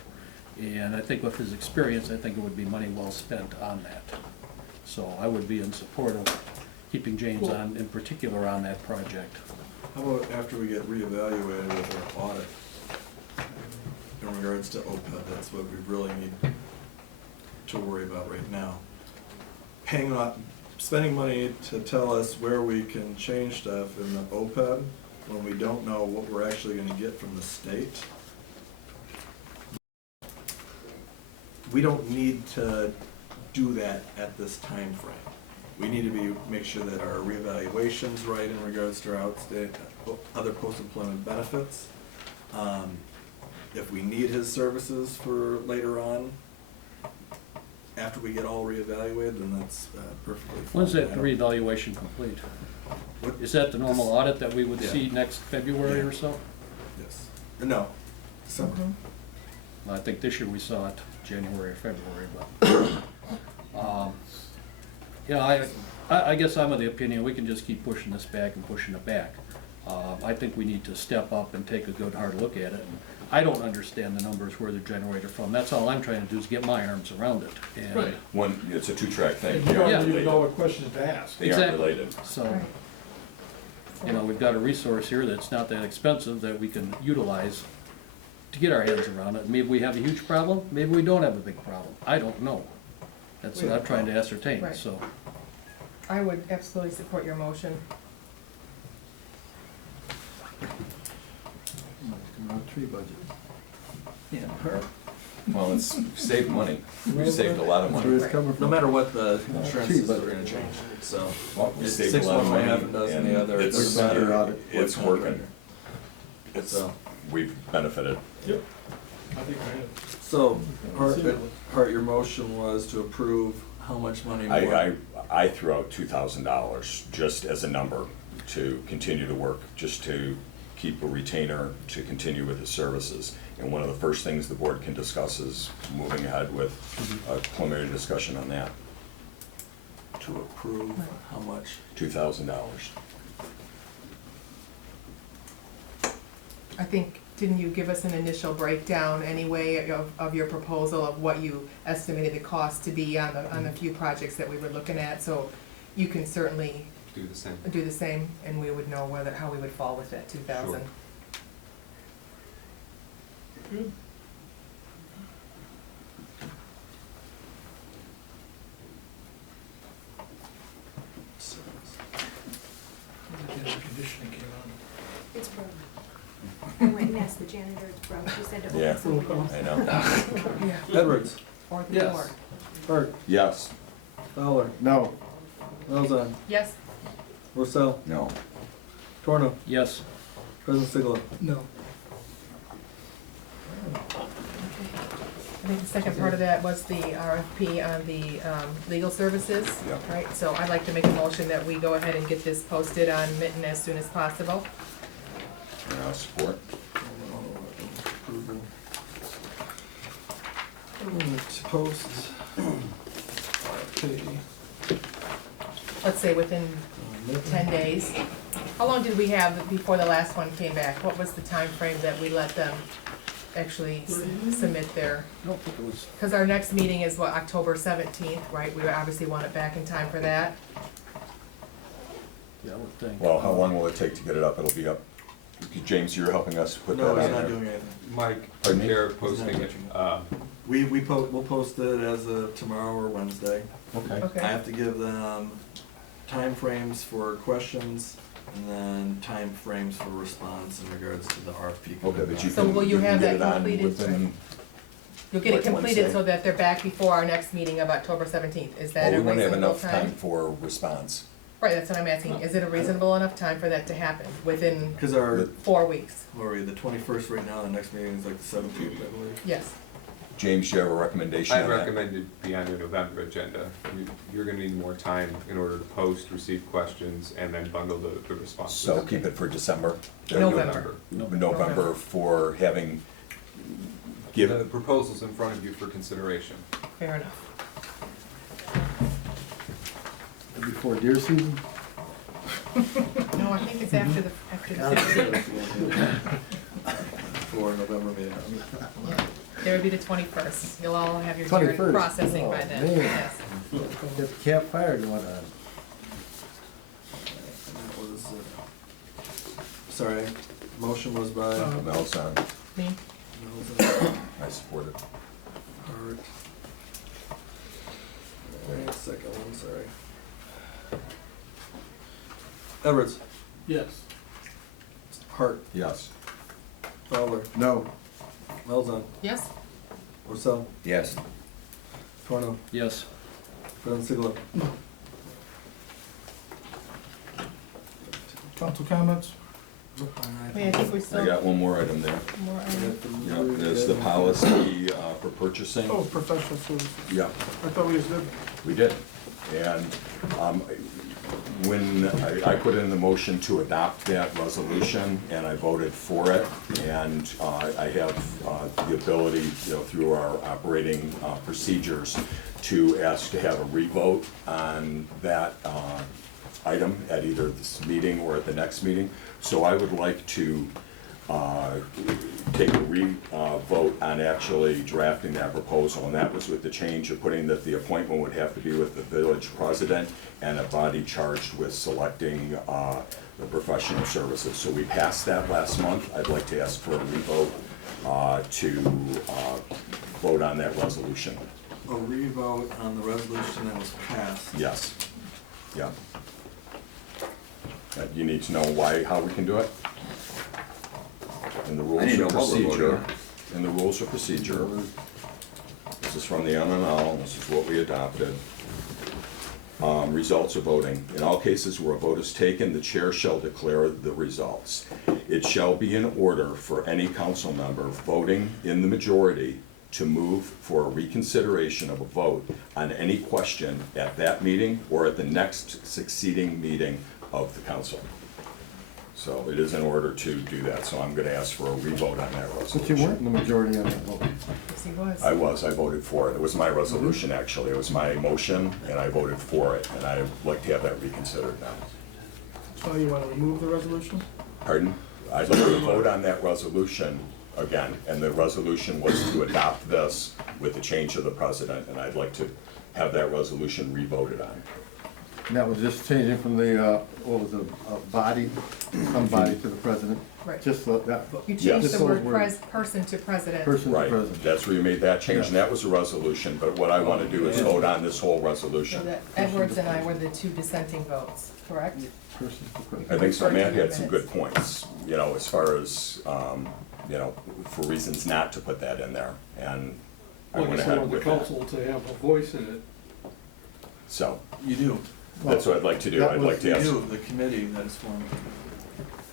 And I think with his experience, I think it would be money well spent on that. So I would be in support of keeping James on, in particular, on that project. How about after we get reevaluated with our audit in regards to OPEB? That's what we really need to worry about right now. Spending money to tell us where we can change stuff in the OPEB when we don't know what we're actually going to get from the state. We don't need to do that at this time frame. we need to make sure that our reevaluation's right in regards to our other post-employment benefits. If we need his services for later on, after we get all reevaluated, then that's perfectly fine. When's that reevaluation complete? What- Is that the normal audit that we would Yeah. see next February or so? Yes. No, December. I think this year we saw it January or February, but, yeah, I guess I'm of the opinion we can just keep pushing this back and pushing it back. I think we need to step up and take a good hard look at it. I don't understand the numbers where they're generated from. That's all I'm trying to do is get my arms around it. And Right. It's a two-track thing. You They don't aren't even know related. what questions to ask. They aren't Exactly. related. So, you know, we've got a resource here that's not that expensive that we can utilize to get our hands around it. Maybe we have a huge problem, maybe we don't have a big problem. I don't know. That's what I'm trying to ascertain, Right. so. I would absolutely support your motion. Come out tree budget. Yeah. Well, it's saved money. We've saved a lot of That's where money. it's coming from. No matter what the insurances are gonna change, so. Well, we It's saved 6 a lot of one way, money, half a dozen the and other. it's- Doesn't matter. It's working. It's, So. we've benefited. Yep. I think I have. So, Hart, your motion was to approve how much money more? I threw out $2,000 just as a number to continue to work, just to keep a retainer to continue with his services. And one of the first things the board can discuss is moving ahead with a preliminary discussion on that, To approve how much? $2,000. I think, didn't you give us an initial breakdown anyway of your proposal of what you estimated the cost to be on the few projects that we were looking at? So you can certainly Do the same. do the same, and we would know how we would fall with that 2,000. Good. The air conditioning came on. It's broke. I went and asked the janitor, it's broke, she said to Yeah, open something else. I know. Yeah. Edwards? Or the Yes. door. Hart? Yes. Fowler? No. Malzahn? Yes? Rorsell? No. Torno? Yes, President Sigla? No. I think the second part of that was the RFP on the legal services. Yeah. Right, so I'd like to make a motion that we go ahead and get this posted on Mitten as soon as possible. Support. Approval. To post. RFP. Let's say within 10 days. How long did we have before the last one came back? What was the time frame that we let them actually submit their? I don't think it was, Because our next meeting is what, October 17th, right? We obviously want it back in time for that. yeah, I would think. Well, how long will it take to get it up? It'll be up. James, you're helping us put that No, on he's there. not doing anything. Mike, Pardon take me? care of posting it. We'll post it as of tomorrow or Wednesday. Okay. Okay. I have to give them timeframes for questions and then timeframes for response in regards to the RFP. Okay, but you So can, will you can have get that it on completed? within, You'll get it Like completed Wednesday. so that they're back before our next meeting of October 17th. Is that we a won't have reasonable enough time time? for response. Right, that's what I'm asking. Is it a reasonable enough time for that to happen within Because our, 4 weeks? what are we, the 21st right now, the next meeting is like the 17th, I believe. Yes. James, do you have a recommendation I on that? recommend it be on your November agenda. You're gonna need more time in order to post, receive questions, and then bundle the responses. So keep it for December? November. November for having, The give, proposal's in front of you for consideration. Fair enough. Before deer season? No, I think it's after the 15th. For November meeting. Yeah. There would be the 21st. You'll all have your 21st. deer processing by Oh, then. man. Yes. Get the campfire going on. That was, sorry, motion was by Mel's on. Me? Malzahn. I support it. Hart. Alright, second one, sorry. Edwards, Yes. Hart, Yes. Fowler, No. Malzahn, Yes? Rorsell, Yes. Torno, Yes, President Sigla. Council comments? I mean, I think we I still. got one more item there. More items. Yeah, there's the policy for purchasing. Oh, professional services. Yeah, I thought we just did. we did. And when I put in the motion to adopt that resolution, and I voted for it, and I have the ability, through our operating procedures, to ask to have a revote on that item at either this meeting or at the next meeting. So I would like to take a vote on actually drafting that proposal, and that was with the change of putting that the appointment would have to be with the village president and a body charged with selecting the professional services. So we passed that last month. I'd like to ask for a revote to vote on that resolution. A revote on the resolution that was passed. Yes. Yeah. You need to know why, how we can do it? In the rules of procedure, in the rules of procedure, this is from the MML, this is what we adopted. Results of voting. In all cases where a vote is taken, the chair shall declare the results. It shall be in order for any council member voting in the majority to move for a reconsideration of a vote on any question at that meeting or at the next succeeding meeting of the council. So it is in order to do that, so I'm gonna ask for a revote on that resolution. But you weren't in the majority on that vote. Yes, he was. I voted for it. It was my resolution, actually. It was my motion, and I voted for it, and I'd like to have that reconsidered now. So you want to remove the resolution? Pardon? I'd like to vote on that resolution again, and the resolution was to adopt this with the change of the president, and I'd like to have that resolution re-voted on. And that was just changing from the, what was it, body, some body to the president? Right. Just so that. You Yes. changed the word person to president. Person to Right, president. that's where you made that change, and that was a resolution, but what I want to do is vote on this whole So resolution. that Edwards and I were the two dissenting votes, correct? Person to president. I think so. Matt had some good points, as far as, for reasons not to put that in there, and I Well, went I ahead want the with that. council to have a voice in it. So, You do. that's what I'd like to do. I'd like to You ask. do, the committee that is formed,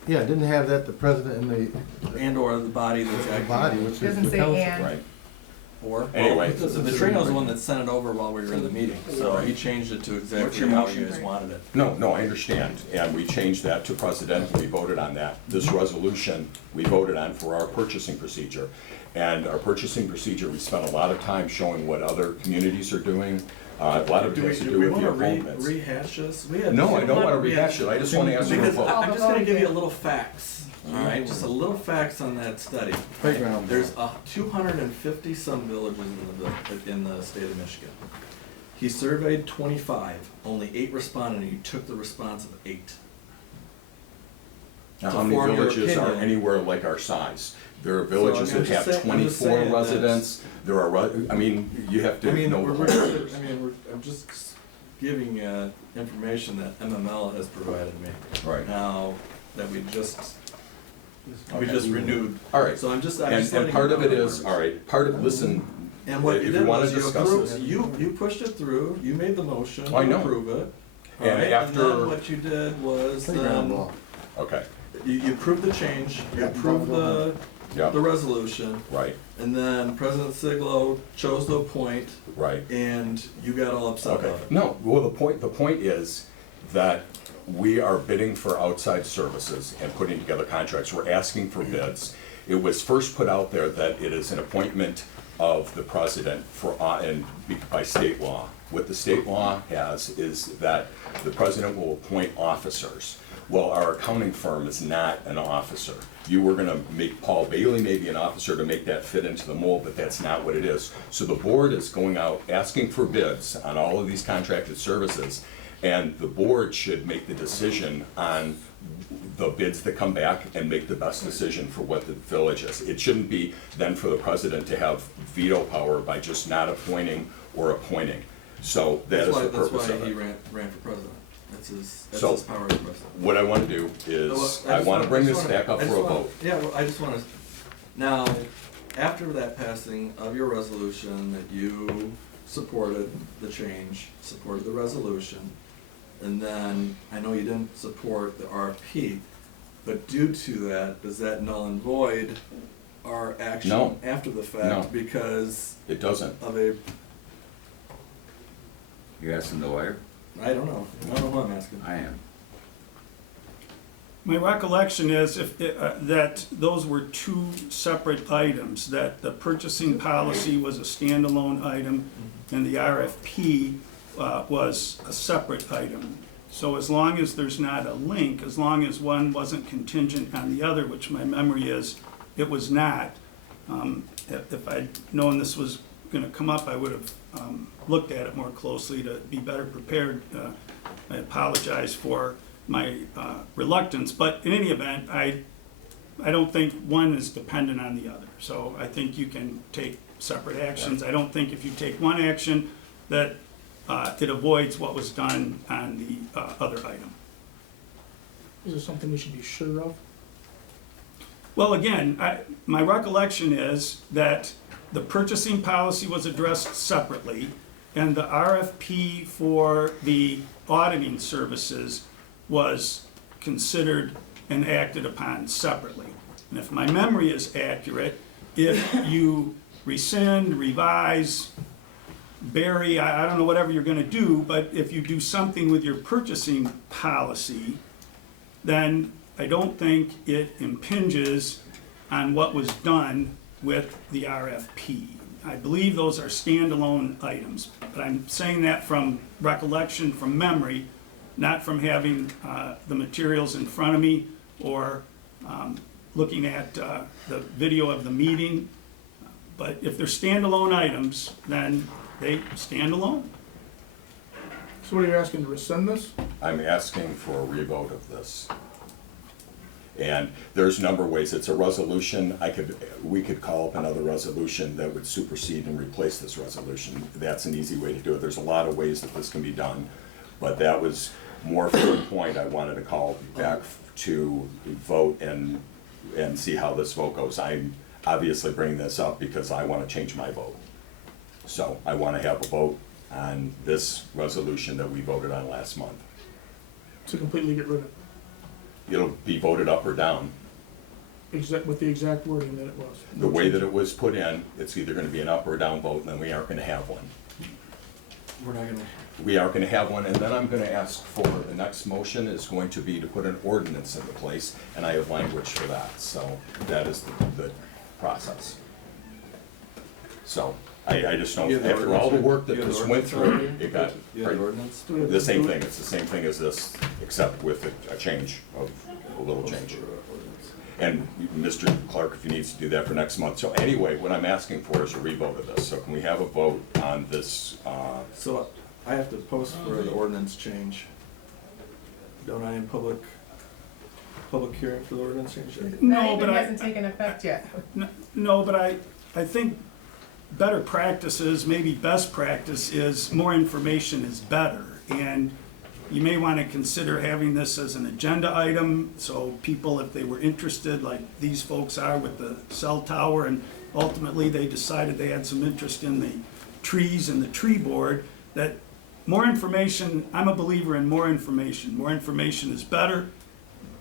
Yeah, didn't have that, the president and and/or the body that's the acting. body, which is Doesn't the say council. and. Right. Or, Anyway. the Trino's the one that sent it over while we were in the meeting, so he changed it to exactly how you guys wanted it. No, I understand, and we changed that to president, we voted on that. This resolution, we voted on for our purchasing procedure. And our purchasing procedure, we spent a lot of time showing what other communities are doing. A lot of it has to do with the appointments. Rehash this? No, I don't want to rehash it, I just want to ask you a Because vote. I'm just gonna give you a little facts, all right, just a little facts on that study. Playground. There's 250 some villages in the state of Michigan. He surveyed 25, only 8 responded, and he took the response of 8. Now, To how many form your villages are opinion. anywhere like our size? There are villages I'm that just have saying- I'm just 24 saying that- residents, there are, you have to know the parameters. I'm just giving information that MML has provided me. Right. Now, that we just Okay. renewed. All right. So I'm just And letting part you of know it the is, numbers. all right, part of, listen, And what if you you did want was to you discuss approved, this. you pushed it through, you made the motion I know. to approve it. And alright, after- And then what you did was, Playground law. Okay, you approved the change, you Yeah, approved the yeah, resolution, right, and then President Siglo chose to appoint, right. and you got all upset Okay, about it. no, well, the point is that we are bidding for outside services and putting together contracts, we're asking for bids. It was first put out there that it is an appointment of the president by state law. What the state law has is that the president will appoint officers. Well, our accounting firm is not an officer. You were gonna make Paul Bailey maybe an officer to make that fit into the mold, but that's not what it is. So the board is going out asking for bids on all of these contracted services, and the board should make the decision on the bids that come back and make the best decision for what the village is. It shouldn't be then for the president to have veto power by just not appointing or appointing. So that is the purpose That's of why he it. ran for president. That's So- his power as president. What I want to do is, I want to bring this back up for a vote. Yeah, well, I just want to, now, after that passing of your resolution, that you supported the change, supported the resolution, and then I know you didn't support the RFP, but due to that, does that null and void our action No. after the fact? No. Because It doesn't. of a, You asking the lawyer? I don't know who I'm asking. I am. My recollection is that those were two separate items, that the purchasing policy was a standalone item and the RFP was a separate item. So as long as there's not a link, as long as one wasn't contingent on the other, which my memory is, it was not. If I'd known this was gonna come up, I would have looked at it more closely to be better prepared. I apologize for my reluctance, but in any event, I don't think one is dependent on the other. So I think you can take separate actions. I don't think if you take one action that it avoids what was done on the other item. Is it something we should be sure of? Well, again, my recollection is that the purchasing policy was addressed separately, and the RFP for the auditing services was considered and acted upon separately. And if my memory is accurate, if you rescind, revise, bury, I don't know, whatever you're gonna do, but if you do something with your purchasing policy, then I don't think it impinges on what was done with the RFP. I believe those are standalone items, but I'm saying that from recollection, from memory, not from having the materials in front of me or looking at the video of the meeting. But if they're standalone items, then they stand alone. So what are you asking, to rescind this? I'm asking for a revote of this. And there's a number of ways. It's a resolution. We could call up another resolution that would supersede and replace this resolution. That's an easy way to do it. There's a lot of ways that this can be done, but that was more for the point I wanted to call back to vote and see how this vote goes. I'm obviously bringing this up because I want to change my vote. So I want to have a vote on this resolution that we voted on last month. To completely get rid of it, It'll be voted up or down. with the exact wording that it was. The way that it was put in, it's either gonna be an up or down vote, and then we aren't gonna have one. We're not gonna, We are gonna have one, and then I'm gonna ask for, the next motion is going to be to put an ordinance into place, and I have language for that, so that is the process. So, I just don't, You have the after all the ordinance, work that you have the this went ordinance through, already? it got, You have the ordinance? the same thing, it's the same thing as this, except with a change of, a little change. And Mr. Clark, if he needs to do that for next month. So anyway, what I'm asking for is a revote of this. So can we have a vote on this? So I have to post for the ordinance change. Don't I in public hearing for the ordinance change? No, It but hasn't taken effect yet. No, but I think better practices, maybe best practice is more information is better. And you may want to consider having this as an agenda item, so people, if they were interested, like these folks are with the cell tower, and ultimately they decided they had some interest in the trees and the tree board, that more information, I'm a believer in more information. More information is better.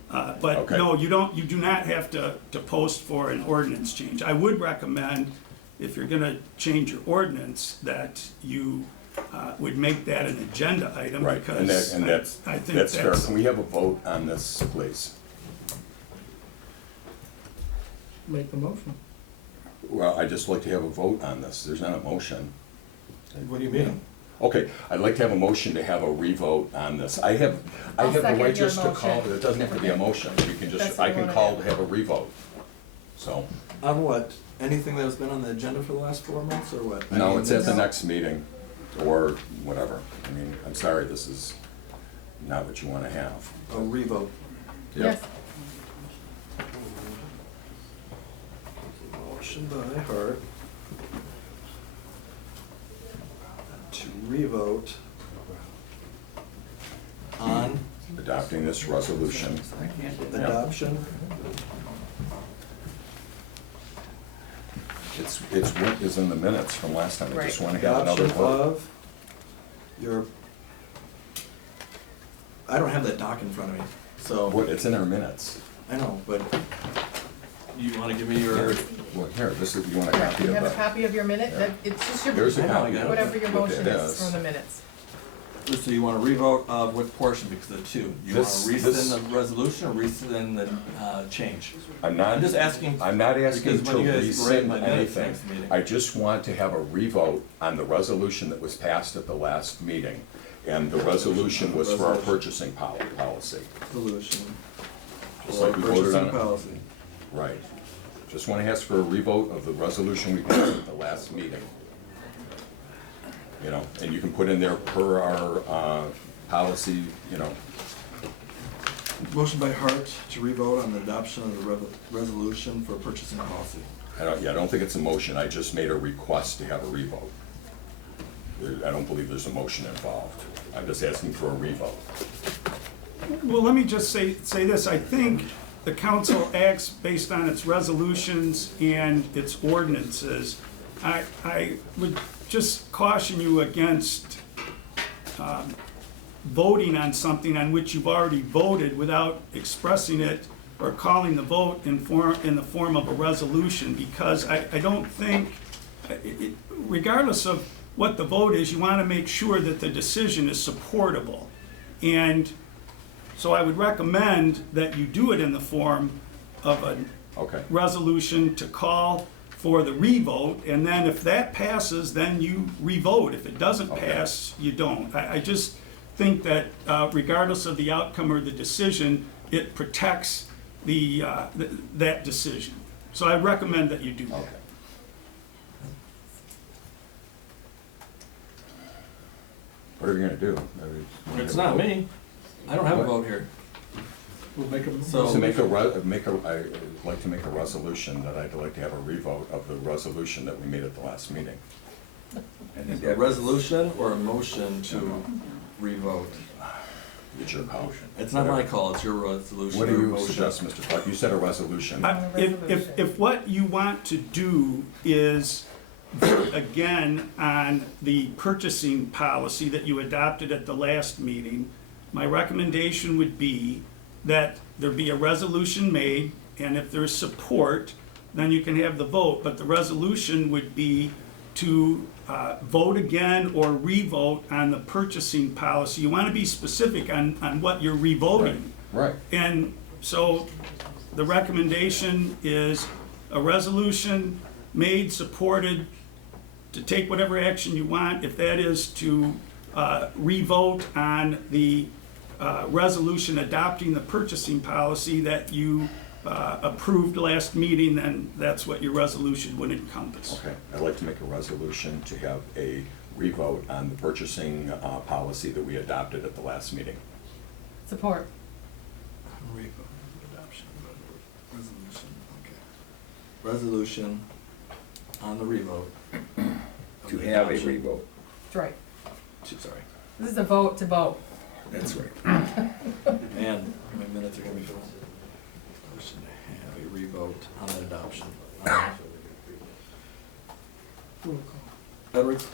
But Okay. no, you do not have to post for an ordinance change. I would recommend, if you're gonna change your ordinance, that you would make that an agenda item, Right, because and that's I think that's fair. Can we have a vote on this, please? Make the motion. Well, I'd just like to have a vote on this. There's not a motion. What do you mean? Okay, I'd like to have a motion to have a revote on this. I have I'll the second right your just to call, motion. it doesn't have to be a motion. You can That's just, what I you can wanna call do. to have a revote. So, On what? Anything that's been on the agenda for the last 4 months, or what? no, it's at the No. next meeting, or whatever. I mean, I'm sorry, this is not what you want to have. A revote. Yes. Motion by Hart to revote on Adopting this resolution. adoption. It's what is in the minutes from last time. I just want to have another Adoption vote. of your I don't have that doc in front of me, so. What, it's in our minutes. I know, but you wanna give me your? Well, here, this is, you want a Yeah, copy you of have a that? copy of your minute, that, it's just your, There's a I know, copy I got of it. whatever your what motion that is from the minutes. So you wanna revote of what portion, because of the two? You wanna This- rescind the resolution or rescind the, change? I'm just asking. I'm not asking because to when you guys grade rescind my minutes anything. next meeting. I just want to have a revote on the resolution that was passed at the last meeting. And the resolution was for our purchasing policy. Resolution. Just like we voted on Purchasing it. policy. Right. Just want to ask for a revote of the resolution we passed at the last meeting. You know, and you can put in there per our policy, you know. Motion by Hart to revote on the adoption of the resolution for purchasing policy. I don't think it's a motion. I just made a request to have a revote. I don't believe there's a motion involved. I'm just asking for a revote. Well, let me just say this, I think the council acts based on its resolutions and its ordinances. I would just caution you against voting on something on which you've already voted without expressing it or calling the vote in the form of a resolution, because I don't think, regardless of what the vote is, you want to make sure that the decision is supportable. And so I would recommend that you do it in the form of a resolution to call for the revote, and then if that passes, then you revote. If it doesn't pass, you don't. I just think that regardless of the outcome or the decision, it protects that decision. So I recommend that you do that. What are we gonna do? It's not me. I don't have a vote here. We'll make a. So- I'd like to make a resolution that I'd like to have a revote of the resolution that we made at the last meeting. A resolution or a motion to revote? It's your call. It's not my call, it's your resolution What or do you motion. suggest, Mr. Clark? You said a resolution. If what you want to do is vote again on the purchasing policy that you adopted at the last meeting, my recommendation would be that there be a resolution made, and if there's support, then you can have the vote. But the resolution would be to vote again or revote on the purchasing policy. You want to be specific on what you're revoting. Right. And so the recommendation is a resolution made, supported, to take whatever action you want. If that is to revote on the resolution adopting the purchasing policy that you approved last meeting, then that's what your resolution would encompass. Okay, I'd like to make a resolution to have a revote on the purchasing policy that we adopted at the last meeting. Support. Revote, adoption, resolution, okay. Resolution on the revote. To have a revote. That's right. Sorry. This is a vote to vote. That's right. Man, my minutes are gonna be full. Motion to have a revote on the adoption. Edwards?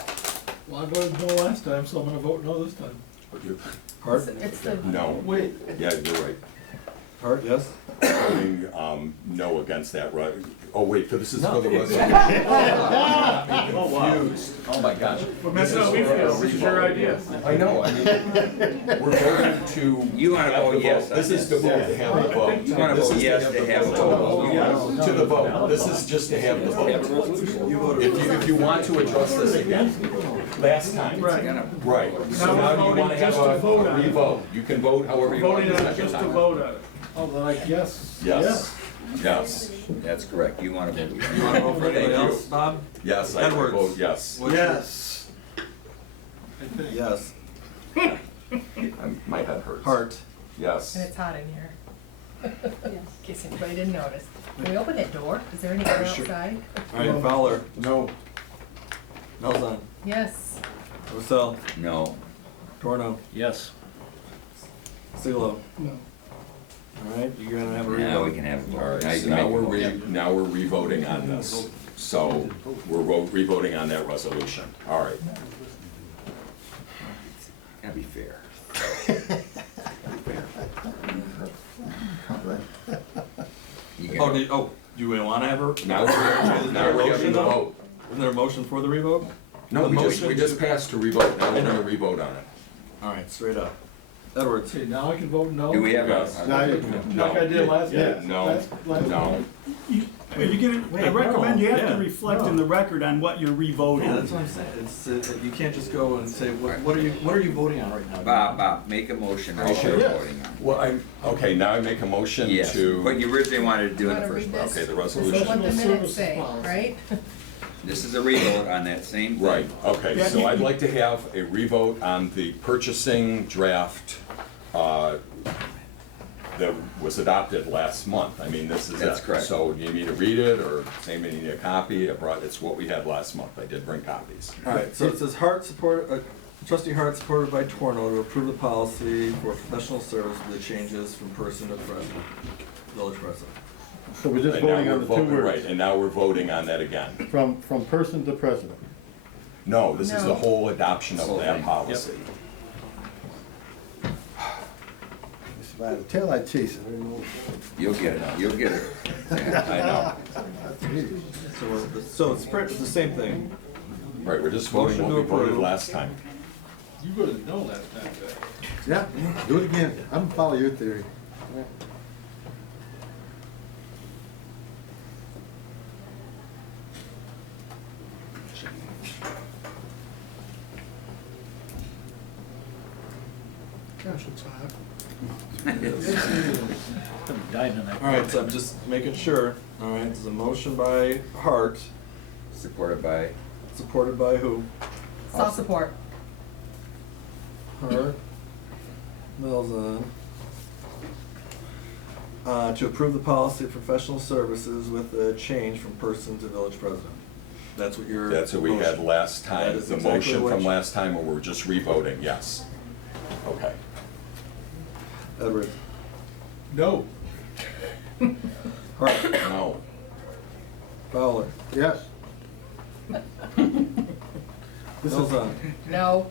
Well, I voted no last time, so I'm gonna vote no this time. Hart? It's the. No. Wait. Yeah, you're right. Hart, yes? Voting no against that, right? Oh, wait, this is for the No. resolution. Oh, wow. Confused. Oh, my gosh. Well, that's how we feel. This is your idea. I know, I mean, we're voting to. You wanna have vote the yes This on is to this. vote to have the vote. You wanna This vote is yes to have a vote. To the vote. This is just to have the vote. If you want to address this again, last time. Right. So now you want to have a revote. You can vote however you want Voting the on it second just to time. vote on it. Oh, then I guess. Yes, yes, That's correct, you wanna vote. You wanna vote for anybody else, Bob? yes, I Edwards. vote yes. What's your- Yes. Yes. My head hurts. Hart? Yes. And it's hot in here. In case anybody didn't notice. Can we open that door? Is there any air outside? All right, Fowler? No. Nelson? Yes. Rossell? No. Torno? Yes. Siglo? No. All right, you're gonna have a Now we revote. can have a vote. All right, Now you so can now make a we're vote. now we're re-voting on this. So we're re-voting on that resolution. All right. Gotta be fair. You wanna have her? Now we're having the vote. Isn't there a motion for the revote? No, The we just passed to revote, now we're gonna revote on it. Alright, straight up. Edwards? Okay, now I can vote no? Do we have Yes. a? Now you Like I did last Yeah, time. no, no. Are you gonna, I recommend you have to reflect in the record on what you're revoting. Yeah, that's what I'm saying. It's, you can't just go and say, what are you voting on right now? Bob, make a motion on what Okay. you're voting on. Well, okay, now I make a motion Yes, to. but you originally wanted to do You in the wanna first read place. this? Okay, the This is resolution. what the minutes Services say, policy. right? This is a revote on that same thing. Right, okay, Yeah, so you- I'd like to have a revote on the purchasing draft that was adopted last month. I mean, this is it. That's correct. So do you need to read it, or say you need a copy? It's what we had last month. I did bring copies. Alright, so it says trustee Hart supported by Torno to approve the policy for professional service with the changes from person to president, village president. So we're just And now voting on we're the two voting- Right, words, and now we're voting on that again. from person to president. No, this is the No. whole adoption of Whole that thing. policy. It's by the tail I chase it. You'll get it, you'll get it. Yeah, I know. So it's the same thing. Right, we're just voting what we Motion to voted approve. last time. You voted no last time, Jack. Yeah, do it again. I'm gonna follow your theory. Gosh, it's hot. Died in that. Alright, so I'm just making sure. Alright, there's a motion by Hart, Supported by, supported by who? Self support. Hart. Mills, to approve the policy of professional services with a change from person to village president. That's what you're. That's what we had last That time, is the exactly motion what from you- last time, or we're just revoting, yes. Okay. Edwards. No. Hart. No. Fowler. Yes. Mills, No.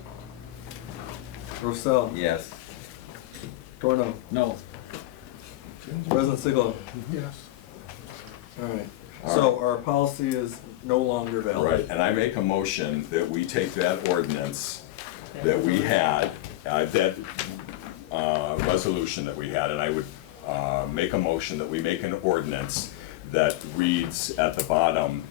Rossell. yes. Torno. No. President Siglo. Yes. Alright, so our policy is no longer valid. Right, and I make a motion that we take that ordinance that we had, that resolution that we had, and I would make a motion that we make an ordinance that reads at the bottom,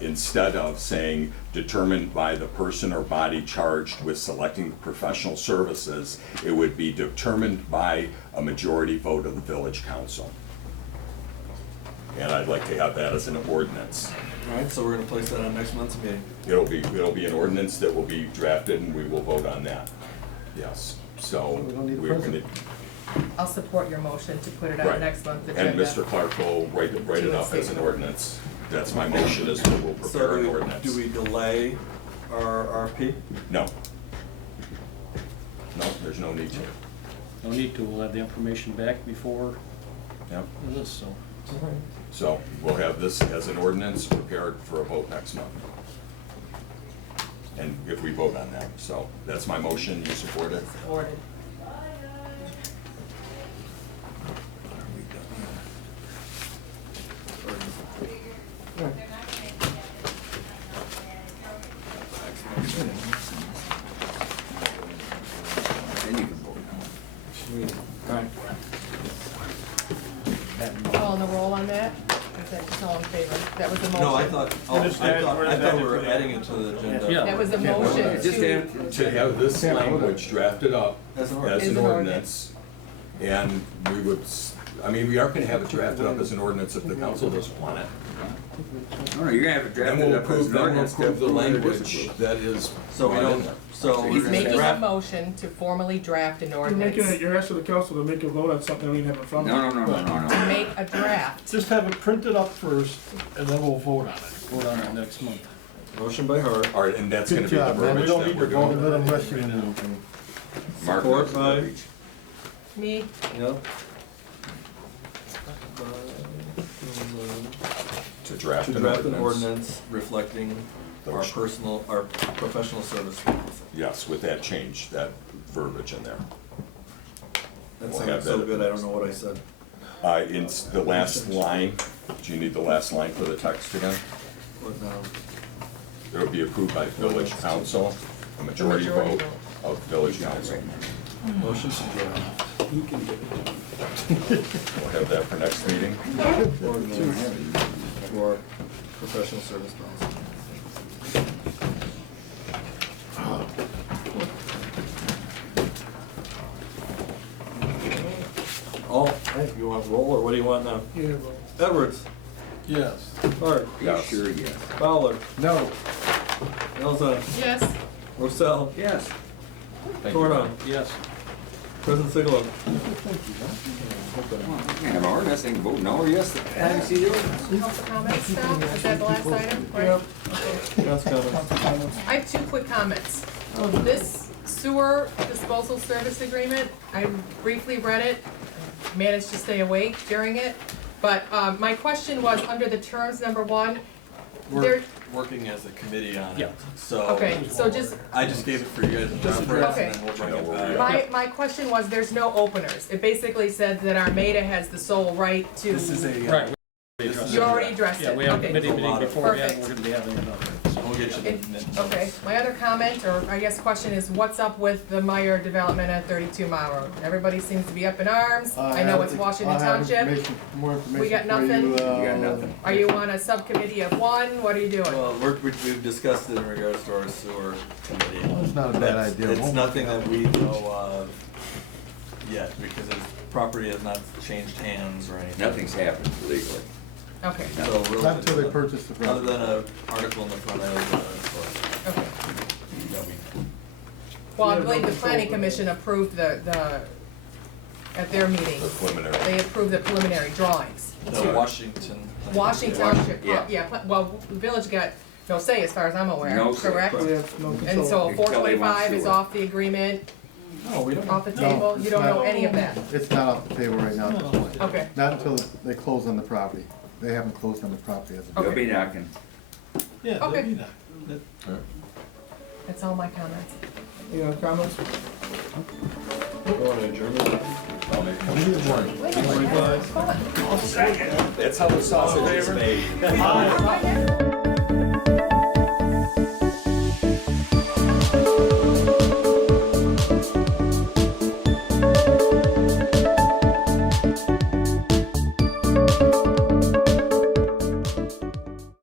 instead of saying determined by the person or body charged with selecting the professional services, it would be determined by a majority vote of the village council. And I'd like to have that as an ordinance. Alright, so we're gonna place that on next month's meeting. It'll be an ordinance that will be drafted, and we will vote on that. Yes, so We don't need a we're gonna, president. I'll support your motion to put it on right. next month's And agenda. Mr. Clark will write it up as an ordinance. That's my motion, is that we'll prepare an So ordinance. do we delay our RFP? No. No, there's no need to. No need to, we'll have the information back before Yep. this, so. So we'll have this as an ordinance prepared for a vote next month. And if we vote on that, so that's my motion, you support it? Supported. Then you can vote. Alright. Calling the roll on that? Is that just all in favor? That was the motion. No, I thought we were adding it to the agenda. Yeah. That was a motion Just to, add, To have this language drafted up As an as Is an an ordinance, and we would, we aren't gonna have it drafted up as an ordinance if the council doesn't want it. no, you're gonna have it Then drafted we'll up as approve, an then we'll ordinance. approve the to approve or language disapprove. that is So we brought in don't, there. so we're he's gonna making a draft. motion to formally draft an You're making ordinance. you're asking the council to make a vote on something we don't even have in front of us. No. To make a draft. Just have it printed up first, and then we'll vote on it. Vote on it next month. Motion by Hart, All right, and that's gonna Good be the job, man. We verbiage don't that need we're to vote doing. on it unless you're gonna do Mark support knows by, the reach. Me? yep. To draft To an draft an ordinance. ordinance reflecting our Those- our professional service policy. Yes, with that change, that verbiage in there. That We'll sounded have so that- good, I don't know what I said. In the last line, do you need the last line for the text again? What now? It would be approved by village council, a majority vote of village council. Motion to adjourn. He can get it. We'll have that for next meeting. For professional service policy. Oh, hey, you want roll or what do you want now? Yeah, well. Edwards. Yes. Clark. Yes. Sure, yes. Fowler. No. Nelson. Yes. Rossell. Yes. Thank you. Torno. Yes. President Siglo. Man, I'm already saying vote no or yes. Council comments now? Is that the last item? Right? Yes, comments. I have 2 quick comments. This sewer disposal service agreement, I briefly read it, managed to stay awake during it. But my question was, under the terms number 1, We're there, working as a committee on Yeah. it, so. okay, so just, I just gave it for you guys to reference Okay. and then we'll bring it back. my question was, there's no openers. It basically said that Armada has the sole right to. This is a. Right. You already addressed it, Yeah, we have a okay. committee meeting before, yeah, Perfect. we're gonna be having another. So we'll get you the It- minutes. Okay, my other comment, or I guess question is, what's up with the Meyer development at 32 Mile Road? Everybody seems to be up in arms. I know it's Washington Township. More information We got for nothing? you, You got nothing. Are you on a subcommittee of 1? What are you doing? Well, we've discussed it in regards to our sewer committee. Well, it's not a bad idea. It's We'll nothing work it that we know of yet, because the property has not changed hands or anything. Nothing's happened legally. Okay, So really, Not until they purchase the other property. than an article in the front of okay. that we. Well, I believe the planning commission approved the, at their meeting, The preliminary. they approved the preliminary drawings. The Washington. Washington Township, Yeah. well, the village got no say as far as I'm aware, No say. correct? We have no And control. so Until they want 425 is sewer. off the agreement, No, we don't. off the No, table, you it's don't know not. any of that? It's not off the table right now at this point. Okay, Not until they close on the property. They haven't closed on the property as of They'll yet. be knocking. Yeah, Okay. that'd be that. that's all my comments. Any other comments? Going to adjournment? I'll make a motion to adjourn. Wait a minute, that's fun. That's how the sausage is made.